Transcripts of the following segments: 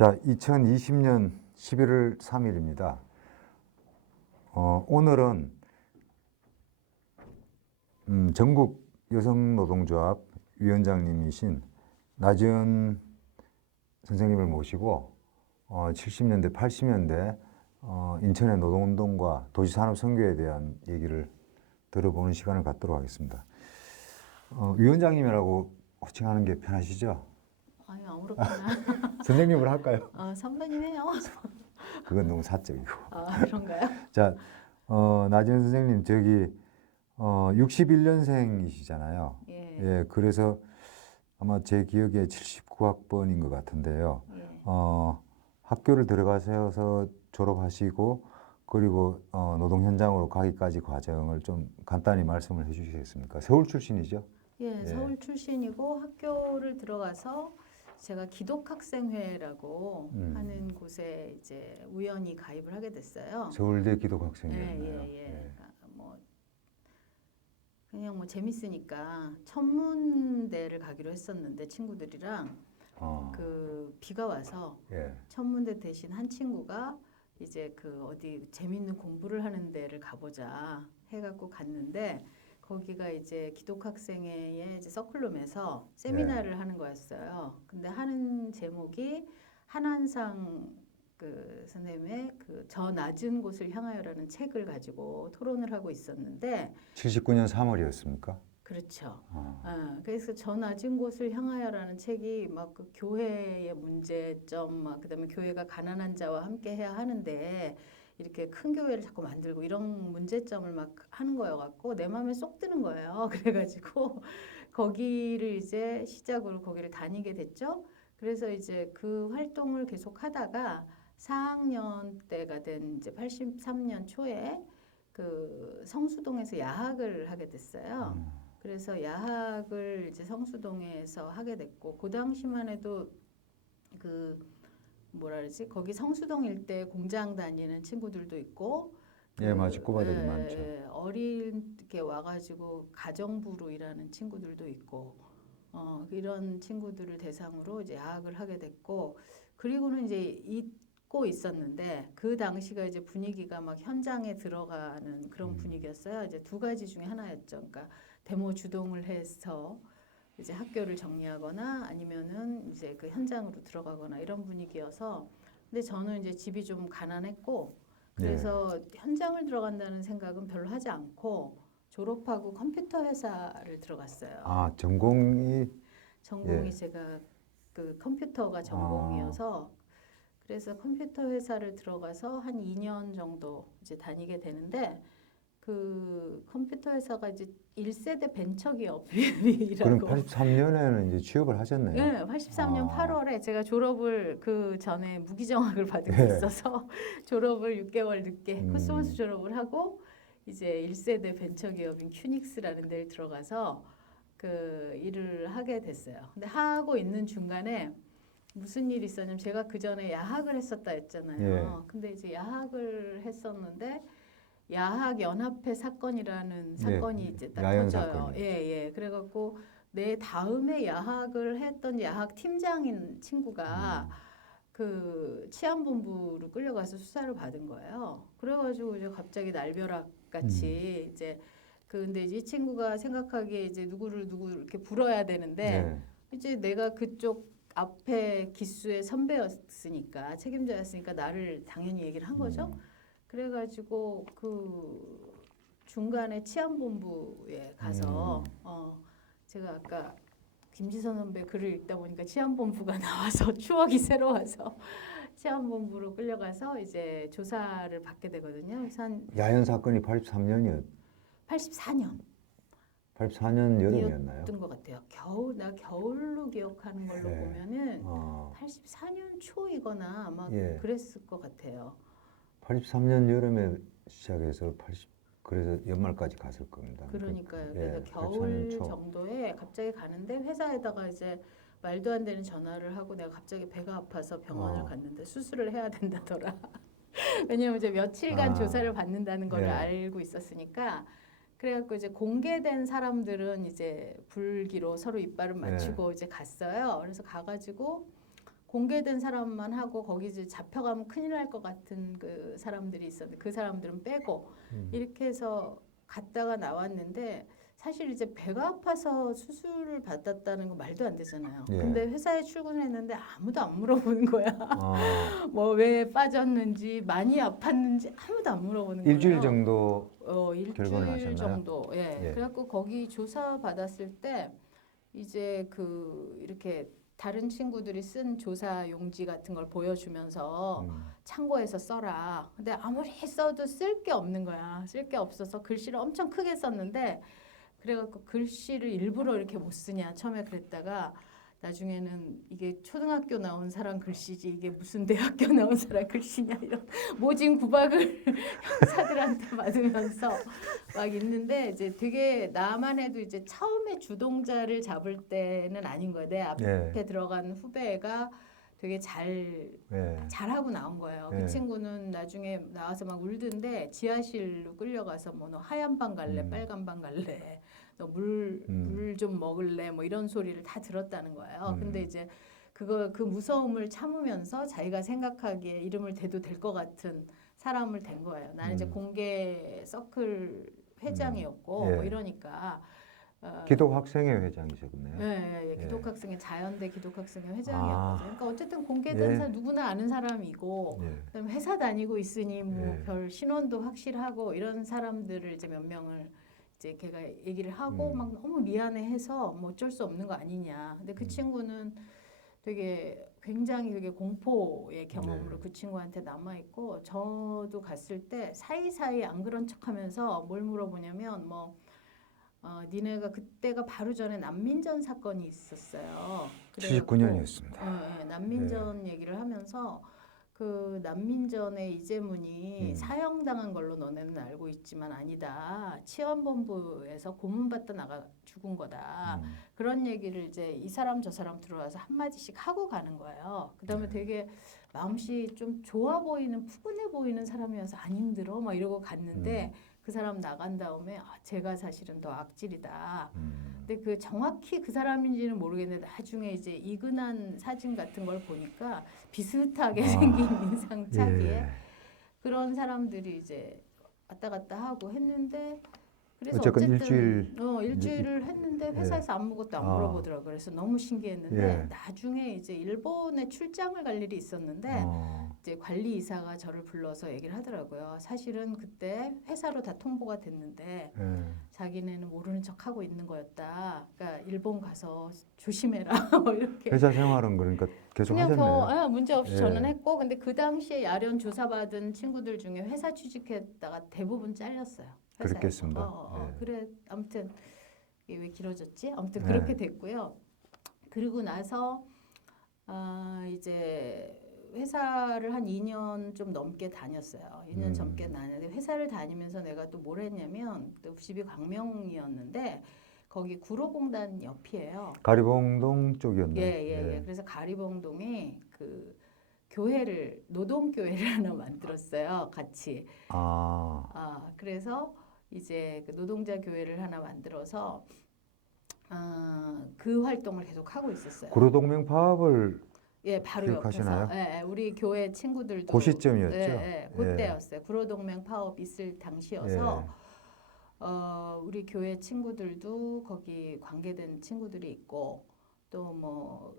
자, 2020년 11월 3일입니다. 오늘은 전국 여성노동조합 위원장님이신 나지은 선생님을 모시고 70년대, 80년대 인천의 노동운동과 도시산업선교에 대한 얘기를 들어보는 시간을 갖도록 하겠습니다. 위원장님이라고 호칭하는 게 편하시죠? 아니 아무렇게나. 선생님을 할까요? 선배님 해요. 그건 너무 사적이고. 그런가요? 자, 나지은 선생님 저기 61년생이시잖아요. 예. 예, 그래서 아마 제 기억에 79학번인 것 같은데요. 예. 학교를 들어가셔서 졸업하시고 그리고 노동 현장으로 가기까지 과정을 좀 간단히 말씀을 해주시겠습니까? 서울 출신이죠? 예, 서울 출신이고 학교를 들어가서 제가 기독학생회라고 하는 곳에 이제 우연히 가입을 하게 됐어요. 서울대 기독학생회였나요? 예. 그냥 뭐 재밌으니까 천문대를 가기로 했었는데 친구들이랑 비가 와서 예. 천문대 대신 한 친구가 이제 그 어디 재밌는 공부를 하는 데를 가보자 해갖고 갔는데 거기가 이제 기독학생회의 이제 서클룸에서 세미나를 하는 거였어요. 근데 하는 제목이 한한상 그 선생님의 그 저 낮은 곳을 향하여라는 책을 가지고 토론을 하고 있었는데 79년 3월이었습니까? 그렇죠. 그래서 저 낮은 곳을 향하여라는 책이 막 그 교회의 문제점, 막 그다음에 교회가 가난한 자와 함께 해야 하는데 이렇게 큰 교회를 자꾸 만들고 이런 문제점을 막 하는 거여갖고 내 마음에 쏙 드는 거예요. 그래가지고 거기를 이제 시작으로 거기를 다니게 됐죠. 그래서 이제 그 활동을 계속 하다가 4학년 때가 된 이제 83년 초에 그 성수동에서 야학을 하게 됐어요. 그래서 야학을 이제 성수동에서 하게 됐고 그 당시만 해도 그 뭐라 그러지? 거기 성수동 일대 공장 다니는 친구들도 있고 예, 맞아. 꼬바들이 많죠. 어리게 와가지고 가정부로 일하는 친구들도 있고 이런 친구들을 대상으로 이제 야학을 하게 됐고 그리고는 이제 잊고 있었는데 그 당시가 이제 분위기가 막 현장에 들어가는 그런 분위기였어요. 이제 두 가지 중에 하나였죠. 그러니까 데모 주동을 해서 이제 학교를 정리하거나 아니면은 이제 그 현장으로 들어가거나 이런 분위기여서 근데 저는 이제 집이 좀 가난했고 그래서 현장을 들어간다는 생각은 별로 하지 않고 졸업하고 컴퓨터 회사를 들어갔어요. 전공이 제가 그 컴퓨터가 전공이어서 그래서 컴퓨터 회사를 들어가서 한 2년 정도 이제 다니게 되는데 그 컴퓨터 회사가 이제 1세대 벤처기업이라고. 그럼 83년에는 이제 취업을 하셨네요. 네, 83년 8월에 제가 졸업을 그 전에 무기정학을 받은 게 있어서 졸업을 6개월 늦게 코스모스 졸업을 하고 이제 1세대 벤처기업인 큐닉스라는 데를 들어가서 그 일을 하게 됐어요. 근데 하고 있는 중간에 무슨 일이 있었냐면 제가 그 전에 야학을 했었다 했잖아요. 근데 이제 야학을 했었는데 야학 연합회 사건이라는 사건이 이제 딱 터져요. 예. 그래갖고 내 다음에 야학을 했던 야학 팀장인 친구가 그 치안본부로 끌려가서 수사를 받은 거예요. 그래가지고 이제 갑자기 날벼락 같이 이제 근데 이제 이 친구가 생각하기에 이제 누구 이렇게 불어야 되는데 이제 내가 그쪽 앞에 기수의 선배였으니까 책임자였으니까 나를 당연히 얘기를 한 거죠. 그래가지고 그 중간에 치안본부에 가서 제가 아까 김지선 선배 글을 읽다 보니까 치안본부가 나와서 추억이 새로워서 치안본부로 끌려가서 이제 조사를 받게 되거든요. 그래서 야연 사건이 83년이었. 84년. 84년 여름이었나요? 것 같아요. 나 겨울로 기억하는 걸로 보면은 84년 초이거나 아마 그랬을 것 같아요. 83년 여름에 시작해서 그래서 연말까지 갔을 겁니다. 그러니까요. 그래서 겨울 정도에 갑자기 가는데 회사에다가 이제 말도 안 되는 전화를 하고 내가 갑자기 배가 아파서 병원을 갔는데 수술을 해야 된다더라. 왜냐면 이제 며칠간 조사를 받는다는 걸 알고 있었으니까 그래갖고 이제 공개된 사람들은 이제 불기로 서로 이빨을 맞추고 이제 갔어요. 그래서 가가지고 공개된 사람만 하고 거기 이제 잡혀가면 큰일 날 것 같은 그 사람들이 있었는데 그 사람들은 빼고 이렇게 해서 갔다가 나왔는데 사실 이제 배가 아파서 수술을 받았다는 거 말도 안 되잖아요. 예. 근데 회사에 출근했는데 아무도 안 물어보는 거야. 아, 뭐 왜 빠졌는지 많이 아팠는지 아무도 안 물어보는 거예요. 일주일 정도 결혼을 일주일 하셨나요? 정도. 예. 예. 그래갖고 거기 조사 받았을 때 이제 그 이렇게 다른 친구들이 쓴 조사 용지 같은 걸 보여주면서 참고해서 써라. 근데 아무리 써도 쓸 게 없는 거야. 쓸 게 없어서 글씨를 엄청 크게 썼는데 그래갖고 글씨를 일부러 이렇게 못 쓰냐 처음에 그랬다가 나중에는 이게 초등학교 나온 사람 글씨지 이게 무슨 대학교 나온 사람 글씨냐 이런 모진 구박을 형사들한테 받으면서 막 있는데 이제 되게 나만 해도 이제 처음에 주동자를 잡을 때는 아닌 거야. 내 앞에 예. 들어간 후배가 되게 잘하고 나온 거예요. 예. 그 친구는 나중에 나와서 막 울던데 지하실로 끌려가서 뭐 너 하얀 방 갈래, 빨간 방 갈래, 너 물 좀 먹을래, 뭐 이런 소리를 다 들었다는 거예요. 근데 이제 그 무서움을 참으면서 자기가 생각하기에 이름을 대도 될 것 같은 사람을 된 거예요. 나는 이제 공개 서클 회장이었고 예. 뭐 이러니까. 기독 학생회 회장이셨네요. 예, 예. 기독학생회 자연대 기독학생회 회장이었거든요. 아. 그러니까 어쨌든 공개된 예. 사람 누구나 아는 사람이고 예. 그다음에 회사 다니고 있으니 뭐 예. 별 신원도 확실하고 이런 사람들을 이제 몇 명을 이제 걔가 얘기를 하고 막 너무 미안해해서 뭐 어쩔 수 없는 거 아니냐. 근데 그 친구는 되게 굉장히 그게 공포의 경험으로 그 친구한테 남아 있고 저도 갔을 때 사이사이 안 그런 척하면서 뭘 물어보냐면 뭐. 니네가 그때가 바로 전에 난민전 사건이 있었어요. 79년이었습니다. 난민전 얘기를 하면서 그 난민전의 이재문이 사형당한 걸로 너네는 알고 있지만 아니다. 치안본부에서 고문받다 나가 죽은 거다. 그런 얘기를 이제 이 사람 저 사람 들어와서 한마디씩 하고 가는 거예요. 그다음에 되게 마음씨 좀 좋아 보이는 푸근해 보이는 사람이어서 안 힘들어 막 이러고 갔는데 그 사람 나간 다음에 제가 사실은 더 악질이다. 근데 그 정확히 그 사람인지는 모르겠는데 나중에 이제 이근한 사진 같은 걸 보니까 비슷하게 생긴 인상착의에 예. 그런 사람들이 이제 왔다 갔다 하고 했는데 그래서 어쨌건 어쨌든 일주일을 했는데 회사에서 아무것도 안 아. 물어보더라고요. 그래서 너무 신기했는데 예. 나중에 이제 일본에 출장을 갈 일이 있었는데 이제 관리이사가 저를 불러서 얘기를 하더라고요. 사실은 그때 회사로 다 통보가 됐는데 자기네는 모르는 척하고 있는 거였다. 그러니까 일본 가서 조심해라. 뭐 이렇게. 회사 생활은 그러니까 계속 그냥 하셨네요. 문제 없이 예. 저는 했고 근데 그 당시에 야련 조사받은 친구들 중에 회사 취직했다가 대부분 잘렸어요. 회사에서. 그렇겠습니다. 예. 그래 아무튼 이게 왜 길어졌지? 아무튼 네. 그렇게 됐고요. 그리고 나서 이제 회사를 한 2년 좀 넘게 다녔어요. 2년 넘게 다녔는데 회사를 다니면서 내가 또 뭘 했냐면 또 집이 광명이었는데 거기 구로공단 옆이에요. 가리봉동 쪽이었나요? 예. 그래서 가리봉동에 그 교회를 노동교회를 하나 만들었어요. 같이. 그래서 이제 그 노동자 교회를 하나 만들어서 그 활동을 계속 하고 있었어요. 구로동맹 파업을 바로 기억하시나요? 옆에서 우리 교회 친구들도 그 시점이었죠. 그때였어요. 구로동맹 파업 있을 당시여서 우리 교회 친구들도 거기 관계된 친구들이 있고 또 뭐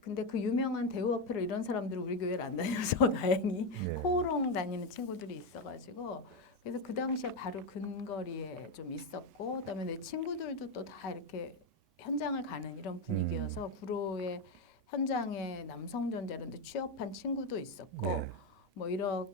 근데 그 유명한 대우어페라 이런 사람들은 우리 교회를 안 다녀서 다행히 코오롱 다니는 친구들이 있어가지고 그래서 그 당시에 바로 근거리에 좀 있었고 그다음에 내 친구들도 또 다 이렇게 현장을 가는 이런 분위기여서 구로의 현장에 남성전자 이런 데 취업한 친구도 있었고 뭐 이런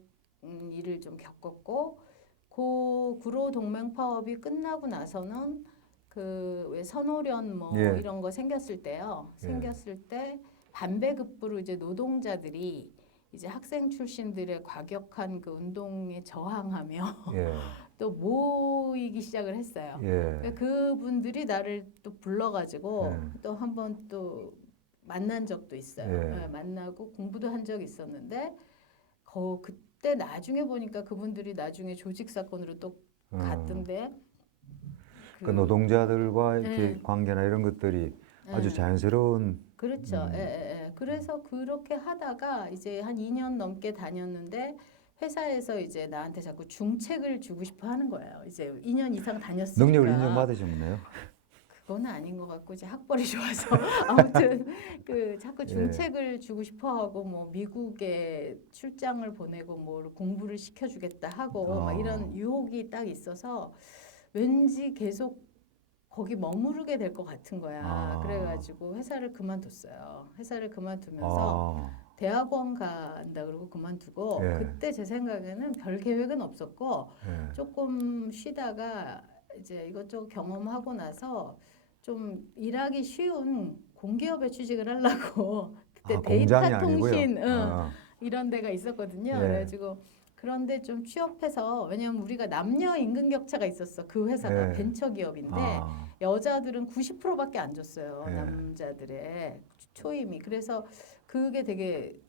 일을 좀 겪었고 그 구로 동맹 파업이 끝나고 나서는 그 왜 선호련 뭐 이런 거 생겼을 때요. 생겼을 때 반배급부로 이제 노동자들이 이제 학생 출신들의 과격한 그 운동에 저항하며 또 모이기 시작을 했어요. 그러니까 그분들이 나를 또 불러가지고 또 한번 또 만난 적도 있어요. 만나고 공부도 한 적이 있었는데 그때 나중에 보니까 그분들이 나중에 조직 사건으로 또 갔던데 그 노동자들과 이렇게 관계나 이런 것들이 아주 자연스러운 그렇죠. 예, 예, 예. 그래서 그렇게 하다가 이제 한 2년 넘게 다녔는데 회사에서 이제 나한테 자꾸 중책을 주고 싶어 하는 거예요. 이제 2년 이상 다녔으니까. 능력을 인정받으셨네요. 그거는 아닌 것 같고 이제 학벌이 좋아서 아무튼 그 자꾸 예. 중책을 주고 싶어 하고 뭐 미국에 출장을 보내고 뭐 공부를 시켜주겠다 하고 막 이런 유혹이 딱 있어서 왠지 계속 거기 머무르게 될 것 같은 거야. 그래가지고 회사를 그만뒀어요. 회사를 그만두면서 대학원 간다 그러고 그만두고 예. 그때 제 생각에는 별 계획은 없었고 예. 조금 쉬다가 이제 이것저것 경험하고 나서 좀 일하기 쉬운 공기업에 취직을 하려고 그때 공장이 데이터 아니고요. 통신 이런 데가 있었거든요. 예. 그래가지고 그런데 좀 취업해서 왜냐면 우리가 남녀 임금 격차가 있었어. 그 회사가 예. 벤처 기업인데 여자들은 90%밖에 안 줬어요. 예. 남자들의 초임이. 그래서 그게 되게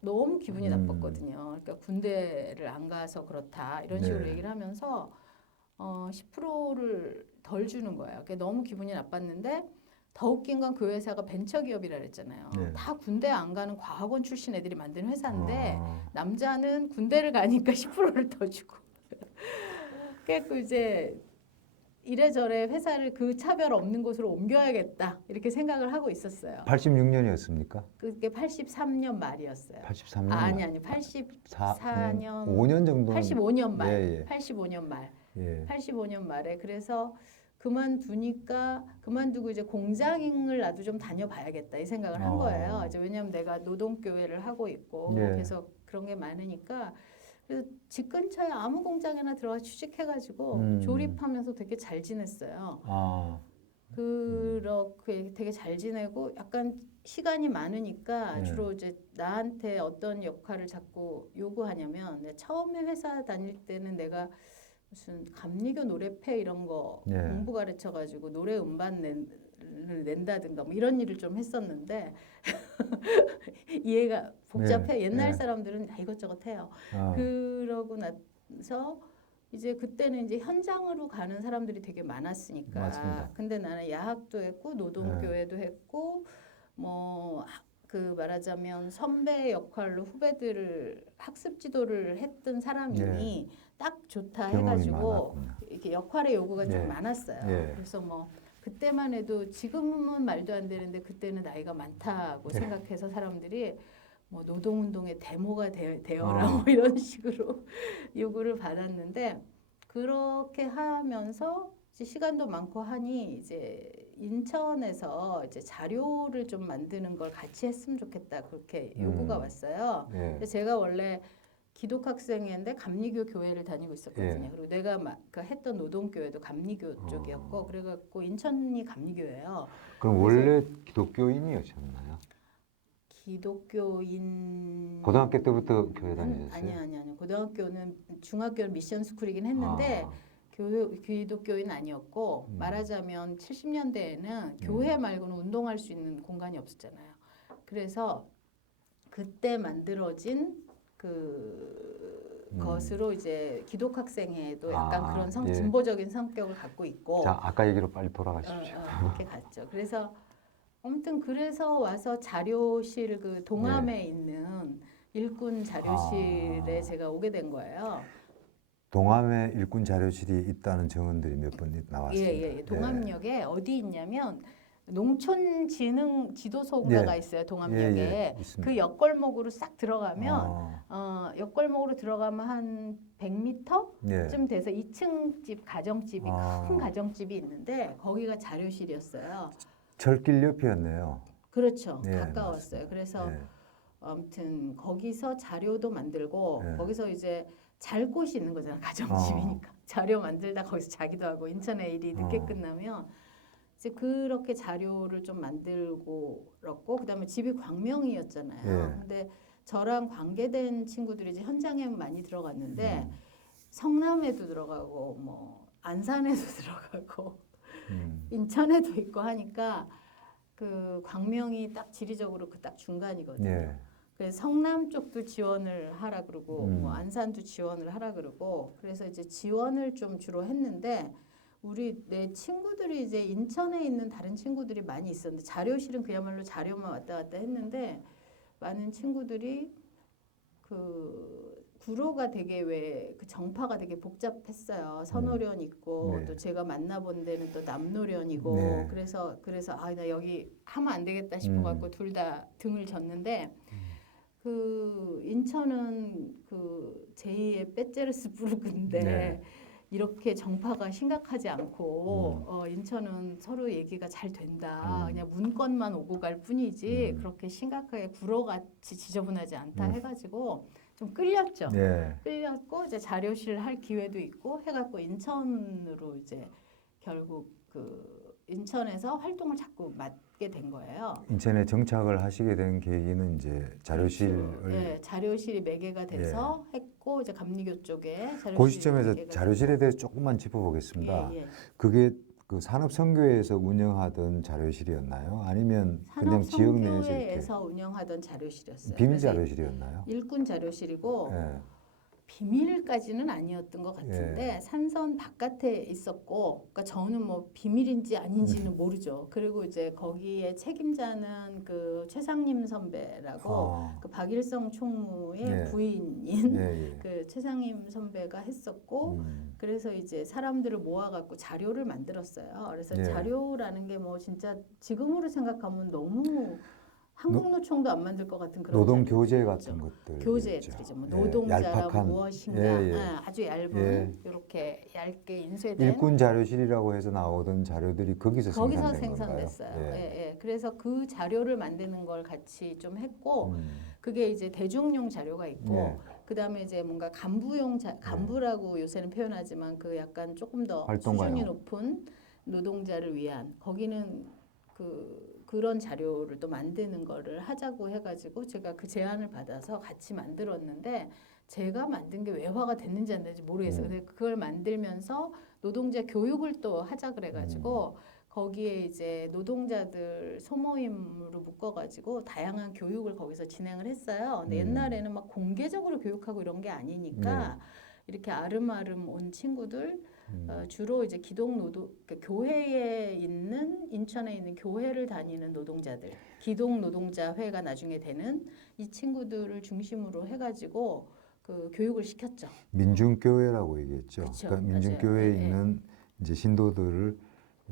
너무 기분이 나빴거든요. 그러니까 군대를 안 가서 그렇다 이런 식으로 네. 얘기를 하면서 10%를 덜 주는 거예요. 그게 너무 기분이 나빴는데 더 웃긴 건 그 회사가 벤처 기업이라 그랬잖아요. 네. 다 군대 안 가는 과학원 출신 애들이 만든 회사인데 남자는 군대를 가니까 10%를 더 주고. 그래서 이제 이래저래 회사를 그 차별 없는 곳으로 옮겨야겠다 이렇게 생각을 하고 있었어요. 86년이었습니까? 그게 83년 말이었어요. 83년? 아니 84년 5년 정도 85년 말. 예, 예. 85년 말. 예. 85년 말에 그래서 그만두고 이제 공장을 나도 좀 다녀봐야겠다 이 생각을 한 거예요. 이제 왜냐하면 내가 노동교회를 하고 있고 예. 계속 그런 게 많으니까 그래서 집 근처에 아무 공장이나 들어가 취직해가지고 조립하면서 되게 잘 지냈어요. 그렇게 되게 잘 지내고 약간 시간이 많으니까 예. 주로 이제 나한테 어떤 역할을 자꾸 요구하냐면 처음에 회사 다닐 때는 내가 무슨 감리교 노래패 이런 거 예. 공부 가르쳐가지고 노래 음반을 낸다든가 뭐 이런 일을 좀 했었는데 이해가 복잡해. 네, 옛날 네. 사람들은 다 이것저것 해요. 그러고 나서 이제 그때는 이제 현장으로 가는 사람들이 되게 많았으니까. 맞습니다. 근데 나는 야학도 했고 노동교회도 했고 뭐 그 말하자면 선배 역할로 후배들을 학습 지도를 했던 사람이니 딱 좋다 경험이 해가지고 많았군요. 이렇게 역할의 요구가 예. 좀 많았어요. 예. 그래서 뭐 그때만 해도 지금은 말도 안 되는데 그때는 나이가 많다고 예. 생각해서 사람들이 뭐 노동운동의 데모가 되어라 뭐 이런 식으로 요구를 받았는데 그렇게 하면서 이제 시간도 많고 하니 이제 인천에서 이제 자료를 좀 만드는 걸 같이 했으면 좋겠다 그렇게 요구가 왔어요. 예. 근데 제가 원래 기독학생이었는데 감리교 교회를 다니고 있었거든요. 예. 그리고 내가 그 했던 노동교회도 감리교 쪽이었고 그래갖고 인천이 감리교예요. 그럼 원래 기독교인이셨나요? 기독교인 고등학교 때부터 교회 다니셨어요? 아니 고등학교는 중학교는 미션 스쿨이긴 했는데 기독교인 아니었고 말하자면 70년대에는 교회 말고는 운동할 수 있는 공간이 없었잖아요. 그래서 그때 만들어진 그 것으로 이제 기독학생회도 약간 그런 예. 진보적인 성격을 갖고 있고 자, 아까 얘기로 빨리 돌아가십시오. 그렇게 갔죠. 그래서 아무튼 그래서 와서 자료실 그 동암에 있는 일꾼 자료실에 제가 오게 된 거예요. 동암에 일꾼 자료실이 있다는 정원들이 몇 번 나왔습니다. 예. 동암역에 어디 있냐면 농촌진흥 지도소가 있어요. 동암역에. 그 옆골목으로 싹 들어가면 옆골목으로 들어가면 한 100m쯤 돼서 2층 집 가정집이 큰 가정집이 있는데 거기가 자료실이었어요. 철길 옆이었네요. 그렇죠. 예, 가까웠어요. 맞습니다. 그래서 아무튼 거기서 자료도 만들고 거기서 이제 잘 곳이 있는 거잖아. 가정집이니까. 자료 만들다 거기서 자기도 하고 인천에 일이 늦게 끝나면 이제 그렇게 자료를 좀 만들고 그렇고 그다음에 집이 광명이었잖아요. 근데 저랑 관계된 친구들이 이제 현장에 많이 들어갔는데 성남에도 들어가고 뭐 안산에도 들어가고 인천에도 있고 하니까 그 광명이 딱 지리적으로 그 딱 중간이거든요. 그래서 성남 쪽도 지원을 하라 그러고 뭐 안산도 지원을 하라 그러고 그래서 이제 지원을 좀 주로 했는데 우리 내 친구들이 이제 인천에 있는 다른 친구들이 많이 있었는데 자료실은 그야말로 자료만 왔다 갔다 했는데 많은 친구들이 그 구로가 되게 왜 그 정파가 되게 복잡했어요. 선호련 있고 네. 또 제가 만나본 데는 또 남노련이고 네. 그래서 아 나 여기 하면 안 되겠다 싶어 갖고 둘 다 등을 졌는데 그 인천은 그 제2의 빼제르스부르크인데 네. 이렇게 정파가 심각하지 않고 인천은 서로 얘기가 잘 된다. 그냥 문건만 오고 갈 뿐이지 그렇게 심각하게 구로같이 지저분하지 않다 해가지고 좀 끌렸죠. 네. 끌렸고 이제 자료실 할 기회도 있고 해갖고 인천으로 이제 결국 그 인천에서 활동을 자꾸 맡게 된 거예요. 인천에 정착을 하시게 된 계기는 이제 자료실을 네, 자료실이 매개가 돼서 했고 이제 감리교 쪽에 자료실이 그 시점에서 매개가 자료실에 대해서 조금만 짚어보겠습니다. 예, 예. 그게 그 산업선교회에서 운영하던 자료실이었나요? 아니면 그냥 지역 내에서 이렇게 산업선교회에서 운영하던 자료실이었어요. 비밀 그래서 자료실이었나요? 일꾼 자료실이고 예. 비밀까지는 아니었던 것 같은데 산선 바깥에 있었고, 그러니까 저는 뭐 비밀인지 아닌지는 모르죠. 그리고 이제 거기에 책임자는 그 최상림 선배라고 그 박일성 총무의 네. 부인인 예, 예. 그 최상림 선배가 했었고, 그래서 이제 사람들을 모아갖고 자료를 만들었어요. 그래서 예. 자료라는 게 뭐 진짜 지금으로 생각하면 너무 한국노총도 안 만들 것 같은 그런 노동 자료들이 교재 있죠. 같은 것들 교재들이죠. 뭐 예, 노동자라 얄팍한, 무엇인가, 예, 예. 아주 얇은 예. 이렇게 얇게 인쇄된 일꾼 자료실이라고 해서 나오던 자료들이 거기서 생산된 생산됐어요. 건가요? 예, 예. 그래서 그 자료를 만드는 걸 같이 좀 했고, 그게 이제 대중용 자료가 있고, 예. 그 다음에 이제 뭔가 간부라고 요새는 표현하지만 그 약간 조금 더 활동가용. 수준이 높은 노동자를 위한 거기는 그런 자료를 또 만드는 거를 하자고 해가지고 제가 그 제안을 받아서 같이 만들었는데 제가 만든 게 외화가 됐는지 안 됐는지 모르겠어요. 근데 그걸 만들면서 노동자 교육을 또 하자 그래가지고 거기에 이제 노동자들 소모임으로 묶어가지고 다양한 교육을 거기서 진행을 했어요. 근데 옛날에는 막 공개적으로 교육하고 이런 게 아니니까 이렇게 아름아름 온 친구들 주로 이제 그러니까 교회에 있는 인천에 있는 교회를 다니는 노동자들, 기동 노동자회가 나중에 되는 이 친구들을 중심으로 해가지고 그 교육을 시켰죠. 민중교회라고 얘기했죠. 그쵸, 그러니까 민중교회에 맞아요. 예, 있는 이제 신도들을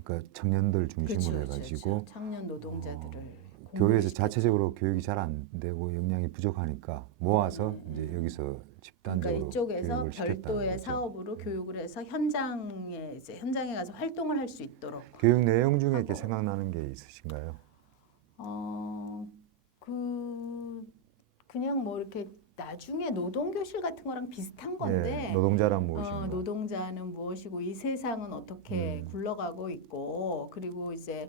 그러니까 청년들 중심으로 그쵸. 해가지고 청년 노동자들을 교회에서 자체적으로 교육이 잘 안 되고 역량이 부족하니까 모아서 이제 여기서 집단적으로 그러니까 이쪽에서 교육을 시켰다는 별도의 거죠. 사업으로 교육을 해서 현장에 가서 활동을 할 수 있도록. 교육 내용 중에 이렇게 생각나는 게 있으신가요? 그냥 뭐 이렇게 나중에 노동교실 같은 거랑 비슷한 건데 예, 노동자란 무엇인가? 노동자는 무엇이고 이 세상은 어떻게 굴러가고 있고 그리고 이제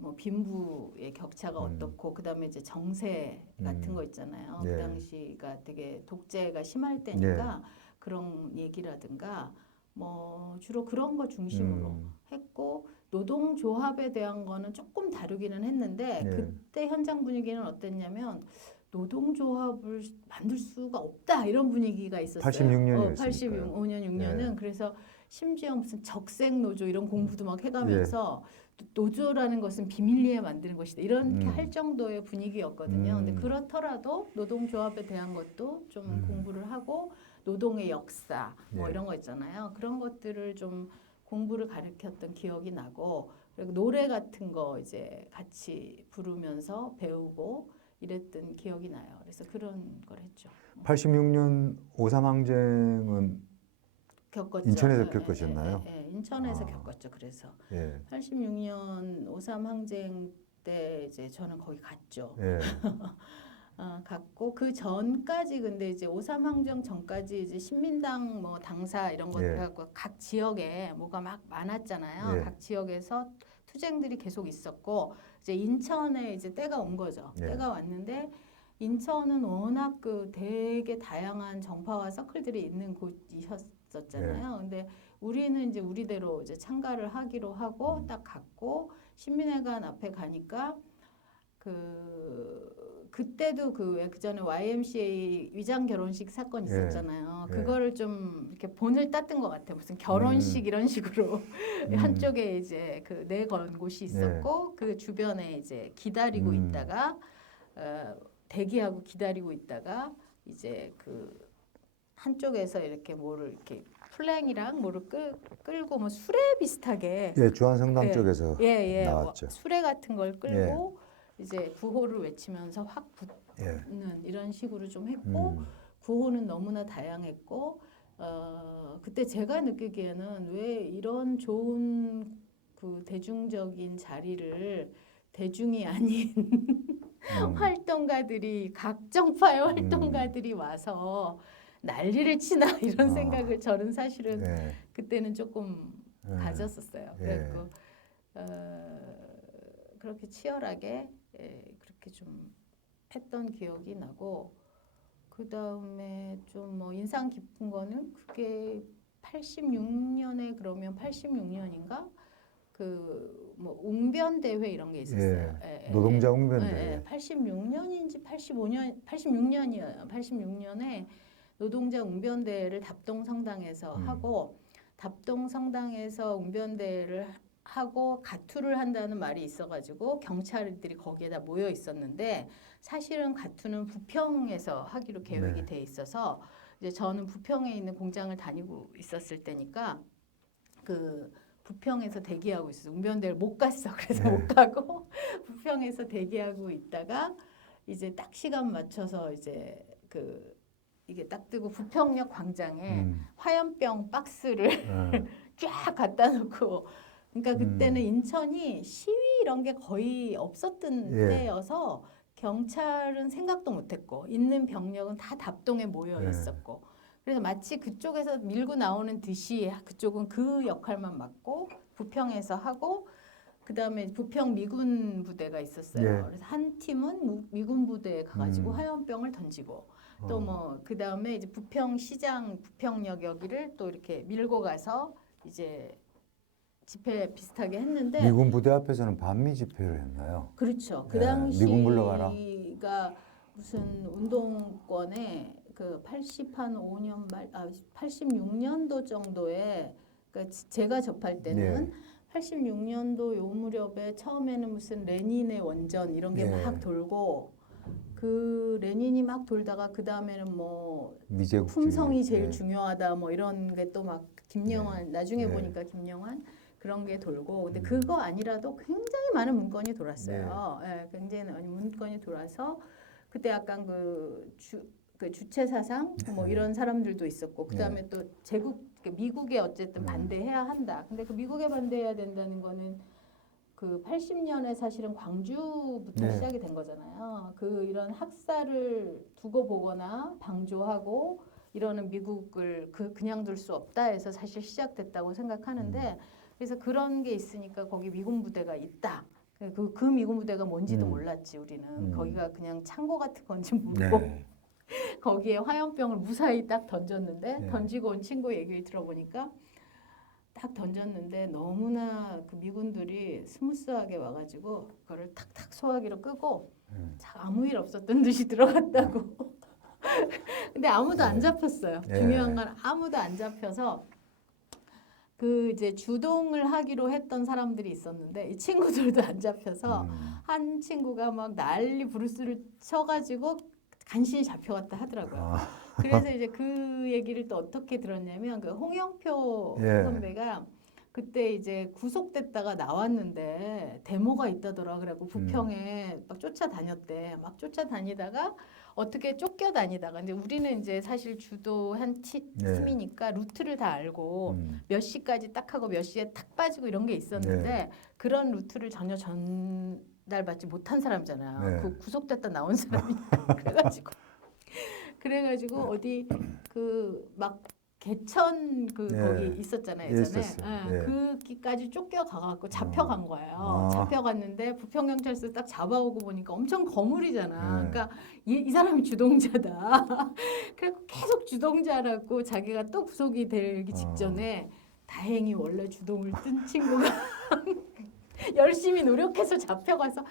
뭐 빈부의 격차가 어떻고 그다음에 이제 정세 같은 거 있잖아요. 예. 그 당시가 되게 독재가 심할 때니까 그런 얘기라든가 뭐 주로 그런 거 중심으로 했고 노동조합에 대한 거는 조금 다루기는 했는데 그때 현장 분위기는 어땠냐면 노동조합을 만들 수가 없다 이런 분위기가 있었어요. 86년이었으니까요. 85년 6년은 그래서 심지어 무슨 적색 노조 이런 공부도 막 해가면서 노조라는 것은 비밀리에 만드는 것이다 이렇게 할 정도의 분위기였거든요. 근데 그렇더라도 노동조합에 대한 것도 좀 공부를 하고 노동의 역사 뭐 이런 거 있잖아요. 그런 것들을 좀 공부를 가르쳤던 기억이 나고 그리고 노래 같은 거 이제 같이 부르면서 배우고 이랬던 기억이 나요. 그래서 그런 걸 했죠. 86년 5.3 항쟁은 겪었죠. 인천에서 겪으셨나요? 인천에서 겪었죠. 그래서 예. 86년 5.3 항쟁 때 이제 저는 거기 갔죠. 예. 갔고 그 전까지 근데 이제 5.3 항쟁 전까지 이제 신민당 뭐 당사 이런 것들 갖고 각 지역에 뭐가 막 많았잖아요. 각 지역에서 투쟁들이 계속 있었고 이제 인천에 이제 때가 온 거죠. 때가 왔는데 인천은 워낙 그 되게 다양한 정파와 서클들이 있는 곳이었었잖아요. 근데 우리는 이제 우리대로 이제 참가를 하기로 하고 딱 갔고 신민회관 앞에 가니까 그 그때도 그 전에 YMCA 위장 결혼식 사건 있었잖아요. 그거를 좀 이렇게 본을 땄던 것 같아요. 무슨 결혼식 이런 식으로 한쪽에 이제 그 내건 곳이 있었고 그 주변에 이제 기다리고 있다가 대기하고 기다리고 있다가 이제 그 한쪽에서 이렇게 뭐를 이렇게 플랭이랑 뭐를 끌고 뭐 수레 비슷하게 예, 주한성당 예, 쪽에서 예, 나왔죠. 수레 같은 걸 끌고 이제 구호를 외치면서 확 예. 붙는 이런 식으로 좀 했고 구호는 너무나 다양했고 그때 제가 느끼기에는 왜 이런 좋은 그 대중적인 자리를 대중이 아닌 활동가들이 각정파의 활동가들이 와서 난리를 치나 이런 생각을 저는 사실은 예. 그때는 조금 가졌었어요. 예. 그래서 그렇게 치열하게 그렇게 좀 했던 기억이 나고 그 다음에 좀 뭐 인상 깊은 거는 그게 86년에 그러면 86년인가 그 뭐 웅변 대회 이런 게 있었어요. 노동자 웅변대. 86년인지 85년 86년이에요. 86년에 노동자 웅변대회를 답동성당에서 하고 답동성당에서 웅변대회를 하고 가투를 한다는 말이 있어가지고 경찰들이 거기에다 모여 있었는데 사실은 가투는 부평에서 하기로 계획이 돼 있어서 이제 저는 부평에 있는 공장을 다니고 있었을 때니까 그 부평에서 대기하고 있었어. 웅변대를 못 갔어. 그래서 못 가고 부평에서 대기하고 있다가 이제 딱 시간 맞춰서 이제 그 이게 딱 뜨고 부평역 광장에 화염병 박스를 쫙 갖다 놓고 그러니까 그때는 인천이 시위 이런 게 거의 없었던 때여서 경찰은 생각도 못했고 있는 병력은 다 답동에 모여 있었고 그래서 마치 그쪽에서 밀고 나오는 듯이 그쪽은 그 역할만 맡고 부평에서 하고 그 다음에 부평 미군 부대가 있었어요. 그래서 한 팀은 미군 부대에 가가지고 화염병을 던지고 또 뭐 그 다음에 이제 부평 시장 부평역 여기를 또 이렇게 밀고 가서 이제 집회 비슷하게 했는데 미군 부대 앞에서는 반미 집회를 했나요? 그렇죠. 그 미군 물러가라. 당시가 무슨 운동권에 그 5년 말 86년도 정도에 그러니까 제가 접할 때는 86년도 요 무렵에 처음에는 무슨 레닌의 원전 이런 게 막 돌고 그 레닌이 막 돌다가 그 다음에는 뭐 품성이 제일 중요하다 뭐 이런 게 또 막 김영환 나중에 보니까 김영환 그런 게 돌고 근데 그거 아니라도 굉장히 많은 문건이 돌았어요. 굉장히 많은 문건이 돌아서 그때 약간 그 주체 사상 뭐 이런 사람들도 있었고 그 다음에 또 미국에 어쨌든 반대해야 한다. 근데 그 미국에 반대해야 된다는 거는 그 80년에 사실은 광주부터 시작이 된 거잖아요. 그 이런 학살을 두고 보거나 방조하고 이러는 미국을 그냥 둘 수 없다 해서 사실 시작됐다고 생각하는데 그래서 그런 게 있으니까 거기 미군 부대가 있다. 그 미군 부대가 뭔지도 몰랐지 우리는. 거기가 그냥 창고 같은 건지 모르고 거기에 화염병을 무사히 딱 던졌는데 던지고 온 친구 얘기를 들어보니까 딱 던졌는데 너무나 그 미군들이 스무스하게 와가지고 그거를 탁탁 소화기로 끄고 아무 일 없었던 듯이 들어갔다고. 근데 아무도 안 잡혔어요. 중요한 건 아무도 안 잡혀서 그 이제 주동을 하기로 했던 사람들이 있었는데 이 친구들도 안 잡혀서 한 친구가 막 난리 부르스를 쳐가지고 간신히 잡혀갔다 하더라고요. 그래서 이제 그 얘기를 또 어떻게 들었냐면 그 홍영표 선배가 그때 이제 구속됐다가 나왔는데 데모가 있다더라. 그래갖고 부평에 막 쫓아다녔대. 막 쫓아다니다가 어떻게 쫓겨다니다가 근데 우리는 이제 사실 주도 한 팀이니까 루트를 다 알고 몇 시까지 딱 하고 몇 시에 탁 빠지고 이런 게 있었는데 그런 루트를 전혀 전달받지 못한 사람이잖아요. 그 구속됐다 나온 사람이니까 그래가지고 어디 그 막 개천 거기 있었잖아요 예전에 거기까지 쫓겨가갖고 잡혀간 거예요. 잡혀갔는데 부평경찰서 딱 잡아오고 보니까 엄청 거물이잖아. 그러니까 이 사람이 주동자다. 그래서 계속 주동자라고 자기가 또 구속이 되기 직전에 다행히 원래 주동을 뜬 친구가 열심히 노력해서 잡혀가서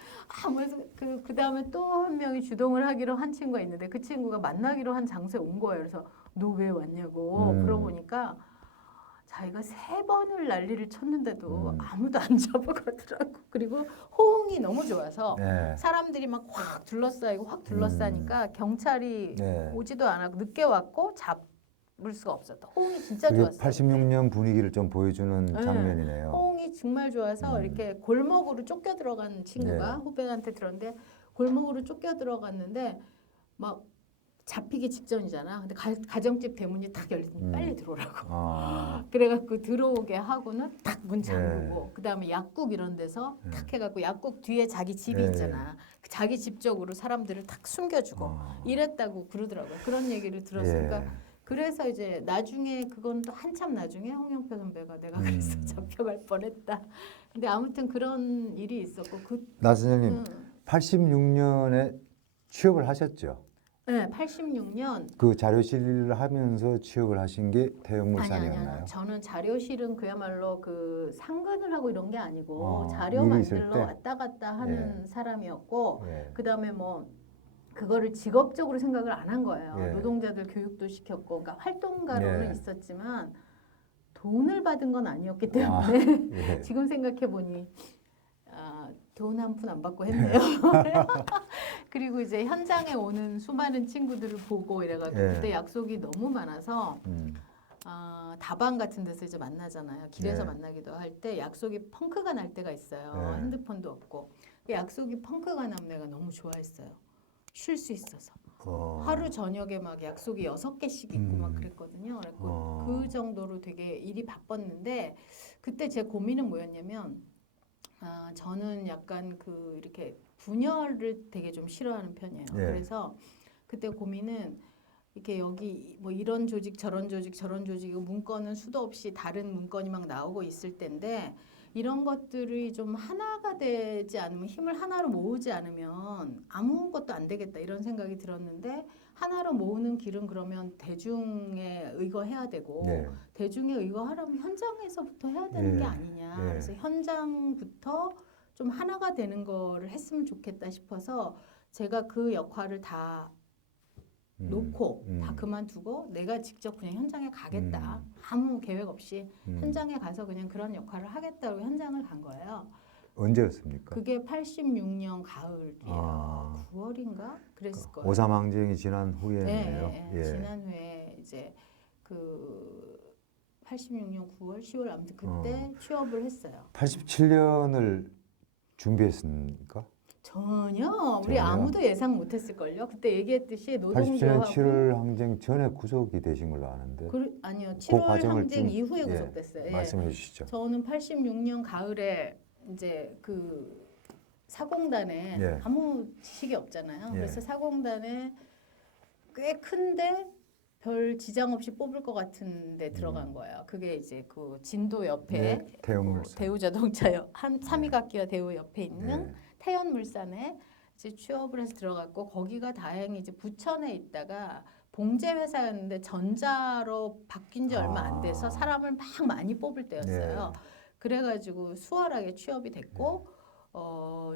그 다음에 또 한 명이 주동을 하기로 한 친구가 있는데 그 친구가 만나기로 한 장소에 온 거예요. 그래서 너 왜 왔냐고 물어보니까 자기가 3번을 난리를 쳤는데도 아무도 안 잡아가더라고. 그리고 호응이 너무 좋아서 네. 사람들이 막 확 둘러싸니까 경찰이 네. 오지도 않았고 늦게 왔고 잡을 수가 없었다. 호응이 진짜 그게 좋았어요. 86년 분위기를 좀 보여주는 네. 장면이네요. 호응이 정말 좋아서 이렇게 골목으로 쫓겨 들어간 친구가 네. 후배한테 들었는데 골목으로 쫓겨 들어갔는데 막 잡히기 직전이잖아. 근데 가정집 대문이 탁 열리더니 빨리 들어오라고. 아, 그래갖고 들어오게 하고는 딱 문 잠그고 그다음에 약국 이런 데서 네. 탁 해갖고 약국 뒤에 자기 집이 네. 있잖아. 그 자기 집 쪽으로 사람들을 탁 숨겨주고 이랬다고 그러더라고요. 그런 얘기를 들었으니까 예. 그래서 이제 나중에 그건 또 한참 나중에 홍영표 선배가 내가 그래서 잡혀갈 뻔했다. 근데 아무튼 그런 일이 있었고 나 선생님 86년에 취업을 하셨죠? 네, 86년 그 자료실을 하면서 취업을 하신 게 아니. 대형물산이었나요? 저는 자료실은 그야말로 그 상근을 하고 이런 게 아니고 자료 일이 있을 만들러 때? 왔다 갔다 하는 사람이었고 예. 그다음에 뭐 그거를 직업적으로 생각을 안 한 거예요. 예. 노동자들 교육도 시켰고 그러니까 활동가로는 예. 있었지만 돈을 받은 건 아니었기 때문에 예. 지금 생각해 보니 돈 한 푼 안 받고 했네요. 그리고 이제 현장에 오는 수많은 친구들을 보고 이래가지고 예. 그때 약속이 너무 많아서 다방 같은 데서 이제 만나잖아요. 길에서 네. 만나기도 할 때 약속이 펑크가 날 때가 있어요. 네. 핸드폰도 없고 그 약속이 펑크가 나면 내가 너무 좋아했어요. 쉴 수 있어서. 하루 저녁에 막 약속이 6개씩 있고 막 그랬거든요. 그래서 그 정도로 되게 일이 바빴는데 그때 제 고민은 뭐였냐면 저는 약간 그 이렇게 분열을 되게 좀 싫어하는 편이에요. 예. 그래서 그때 고민은 이렇게 여기 뭐 이런 조직 저런 조직 저런 조직 문건은 수도 없이 다른 문건이 막 나오고 있을 텐데 이런 것들이 좀 하나가 되지 않으면 힘을 하나로 모으지 않으면 아무것도 안 되겠다 이런 생각이 들었는데 하나로 모으는 길은 그러면 대중에 의거해야 되고 네. 대중에 의거하려면 현장에서부터 해야 되는 예. 게 아니냐. 예. 그래서 현장부터 좀 하나가 되는 거를 했으면 좋겠다 싶어서 제가 그 역할을 다 놓고 다 그만두고 내가 직접 그냥 현장에 가겠다. 아무 계획 없이 현장에 가서 그냥 그런 역할을 하겠다고 현장을 간 거예요. 언제였습니까? 그게 86년 가을이에요. 9월인가 그랬을 거예요. 5.3 항쟁이 지난 후에네요. 네, 예. 지난 후에 이제 그 86년 9월, 10월 아무튼 그때 취업을 했어요. 87년을 준비했습니까? 전혀 우리 전혀? 아무도 예상 못했을걸요. 그때 얘기했듯이 87년 노동조합은 7월 항쟁 전에 구속이 되신 걸로 아는데 아니요. 그 7월 과정을 항쟁 좀, 이후에 예, 구속됐어요. 예. 말씀해 주시죠. 저는 86년 가을에 이제 그 사공단에 예. 아무 지식이 없잖아요. 예. 그래서 사공단에 꽤 큰데 별 지장 없이 뽑을 것 같은데 들어간 거예요. 그게 이제 그 진도 옆에 네, 대형물산. 대우자동차 3위각기와 대우 옆에 있는 네. 태연물산에 이제 취업을 해서 들어갔고 거기가 다행히 이제 부천에 있다가 봉제 회사였는데 전자로 바뀐 지 얼마 안 돼서 사람을 막 많이 뽑을 때였어요. 네. 그래가지고 수월하게 취업이 됐고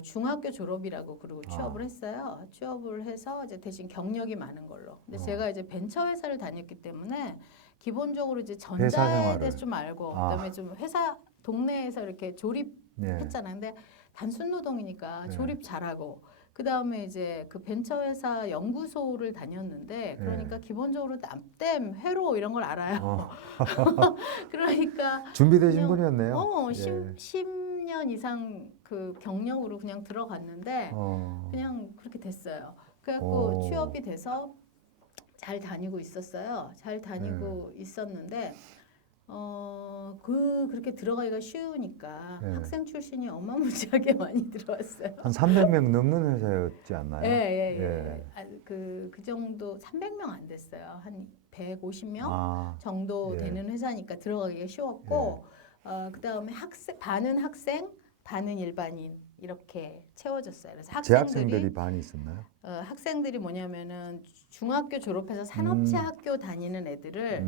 중학교 졸업이라고 그리고 취업을 했어요. 취업을 해서 이제 대신 경력이 많은 걸로. 근데 제가 이제 벤처 회사를 다녔기 때문에 기본적으로 이제 회사 전자에 생활을. 대해서 좀 알고 그다음에 좀 회사 동네에서 이렇게 네. 조립했잖아요. 근데 단순 노동이니까 네. 조립 잘하고 그다음에 이제 그 벤처 회사 연구소를 다녔는데 그러니까 기본적으로 납땜, 회로 이런 걸 알아요. 그러니까 준비되신 그냥, 분이었네요. 10년 이상 그 경력으로 그냥 들어갔는데 그냥 그렇게 됐어요. 그래갖고 취업이 돼서 잘 다니고 있었어요. 잘 다니고 있었는데 그렇게 들어가기가 쉬우니까 학생 출신이 어마무지하게 많이 들어왔어요. 한 300명 넘는 회사였지 않나요? 예. 그 정도 300명 안 됐어요. 한 150명 정도 되는 회사니까 들어가기가 쉬웠고 그다음에 반은 학생, 반은 일반인 이렇게 채워졌어요. 그래서 재학생들이 많이 있었나요? 학생들이 뭐냐면은 중학교 졸업해서 산업체 학교 다니는 애들을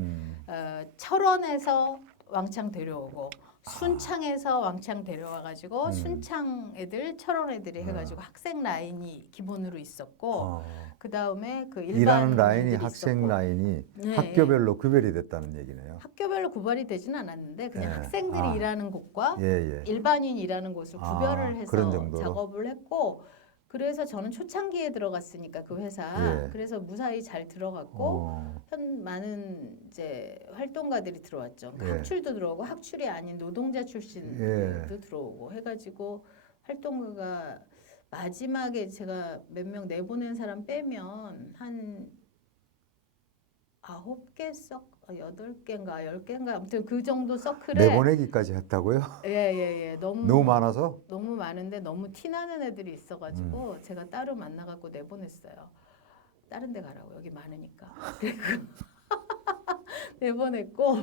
철원에서 왕창 데려오고 순창에서 왕창 데려와가지고 순창 애들, 철원 애들이 해가지고 아. 학생 라인이 기본으로 있었고 어. 그 다음에 그 일하는 일반 라인이 애들이 학생 있었고. 라인이 네, 학교별로 구별이 됐다는 얘기네요. 학교별로 구별이 되진 않았는데 그냥 예. 학생들이 아. 일하는 곳과 예, 예. 일반인 일하는 곳을 아, 구별을 그런 해서 정도로? 작업을 했고 그래서 저는 초창기에 들어갔으니까 그 회사 예. 그래서 무사히 잘 들어갔고 어. 많은 이제 활동가들이 들어왔죠. 예. 학출도 들어오고 학출이 아닌 노동자 출신도 예. 들어오고 해가지고 활동가가 마지막에 제가 몇 명 내보낸 사람 빼면 한 9개 8개인가 10개인가 아무튼 그 정도 서클에 내보내기까지 했다고요? 예예예 너무 많아서? 너무 많은데 너무 티나는 애들이 있어가지고 제가 따로 만나갖고 내보냈어요. 다른 데 가라고 여기 많으니까. 그리고 내보냈고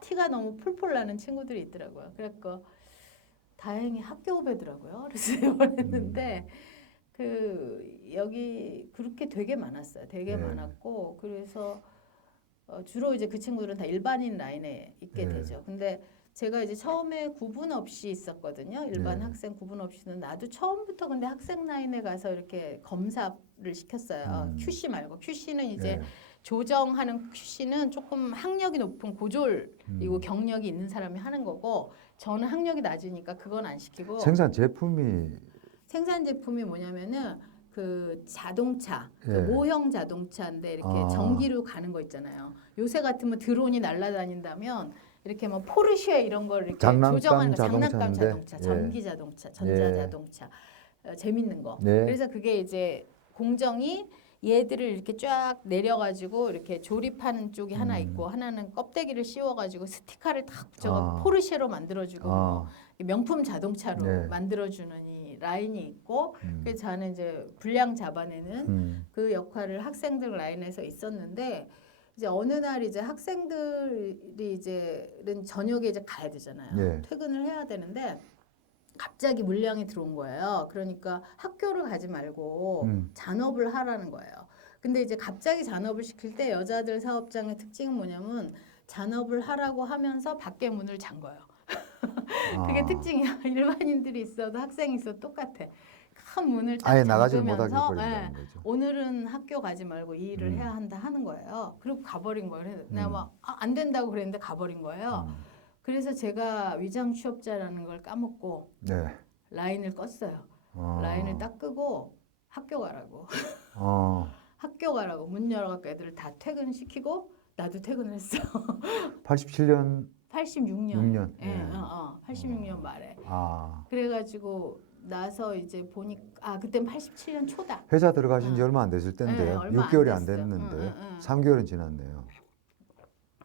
티가 너무 풀풀 나는 친구들이 있더라고요. 그래서 다행히 학교 후배더라고요. 그래서 내보냈는데 그 여기 그렇게 되게 많았어요. 되게 예. 많았고 그래서 주로 이제 그 친구들은 다 일반인 라인에 있게 예. 되죠. 근데 제가 이제 처음에 구분 없이 있었거든요. 일반 예. 학생 구분 없이는 나도 처음부터 근데 학생 라인에 가서 이렇게 검사를 시켰어요. QC 말고 QC는 이제 예. 조정하는 QC는 조금 학력이 높은 고졸이고 경력이 있는 사람이 하는 거고 저는 학력이 낮으니까 그건 안 시키고 생산 제품이 생산 제품이 뭐냐면은 그 자동차, 그 예. 모형 자동차인데 이렇게 아. 전기로 가는 거 있잖아요. 요새 같으면 드론이 날아다닌다면 이렇게 뭐 포르쉐 이런 걸 이렇게 장난감 조정하는 거, 장난감 자동차인데, 자동차, 예. 전기 자동차, 전자 예. 자동차, 재밌는 거. 네. 그래서 그게 이제 공정이 얘들을 이렇게 쫙 내려가지고 이렇게 조립하는 쪽이 하나 있고 하나는 껍데기를 씌워가지고 스티커를 딱 붙여가지고 아. 포르쉐로 만들어주고 뭐 아. 명품 자동차로 네. 만들어주는 이 라인이 있고 그래서 저는 이제 분량 잡아내는 그 역할을 학생들 라인에서 있었는데 이제 어느 날 이제 학생들이 이제는 저녁에 이제 가야 되잖아요. 예. 퇴근을 해야 되는데 갑자기 물량이 들어온 거예요. 그러니까 학교를 가지 말고 잔업을 하라는 거예요. 근데 이제 갑자기 잔업을 시킬 때 여자들 사업장의 특징은 뭐냐면 잔업을 하라고 하면서 밖에 문을 잠 거예요. 그게 아. 특징이야. 일반인들이 있어도 학생이 있어도 똑같아. 큰 문을 딱 아예 나가지 못하게 잠그면서 버린다는 거죠. 오늘은 학교 가지 말고 이 일을 해야 한다 하는 거예요. 그리고 가버린 거예요. 그래서 내가 막 안 된다고 그랬는데 가버린 거예요. 그래서 제가 위장 취업자라는 걸 까먹고 네. 라인을 껐어요. 아. 라인을 딱 끄고 학교 가라고. 어. 학교 가라고 문 열어갖고 애들을 다 퇴근시키고 나도 퇴근을 했어. 87년 86년. 6년. 예, 예. 86년 말에. 아. 그래가지고 나서 이제 보니까 그땐 87년 초다. 회사 들어가신 지 얼마 안 됐을 네, 텐데요. 얼마 안 6개월이 안 됐어요. 됐는데 3개월은 지났네요.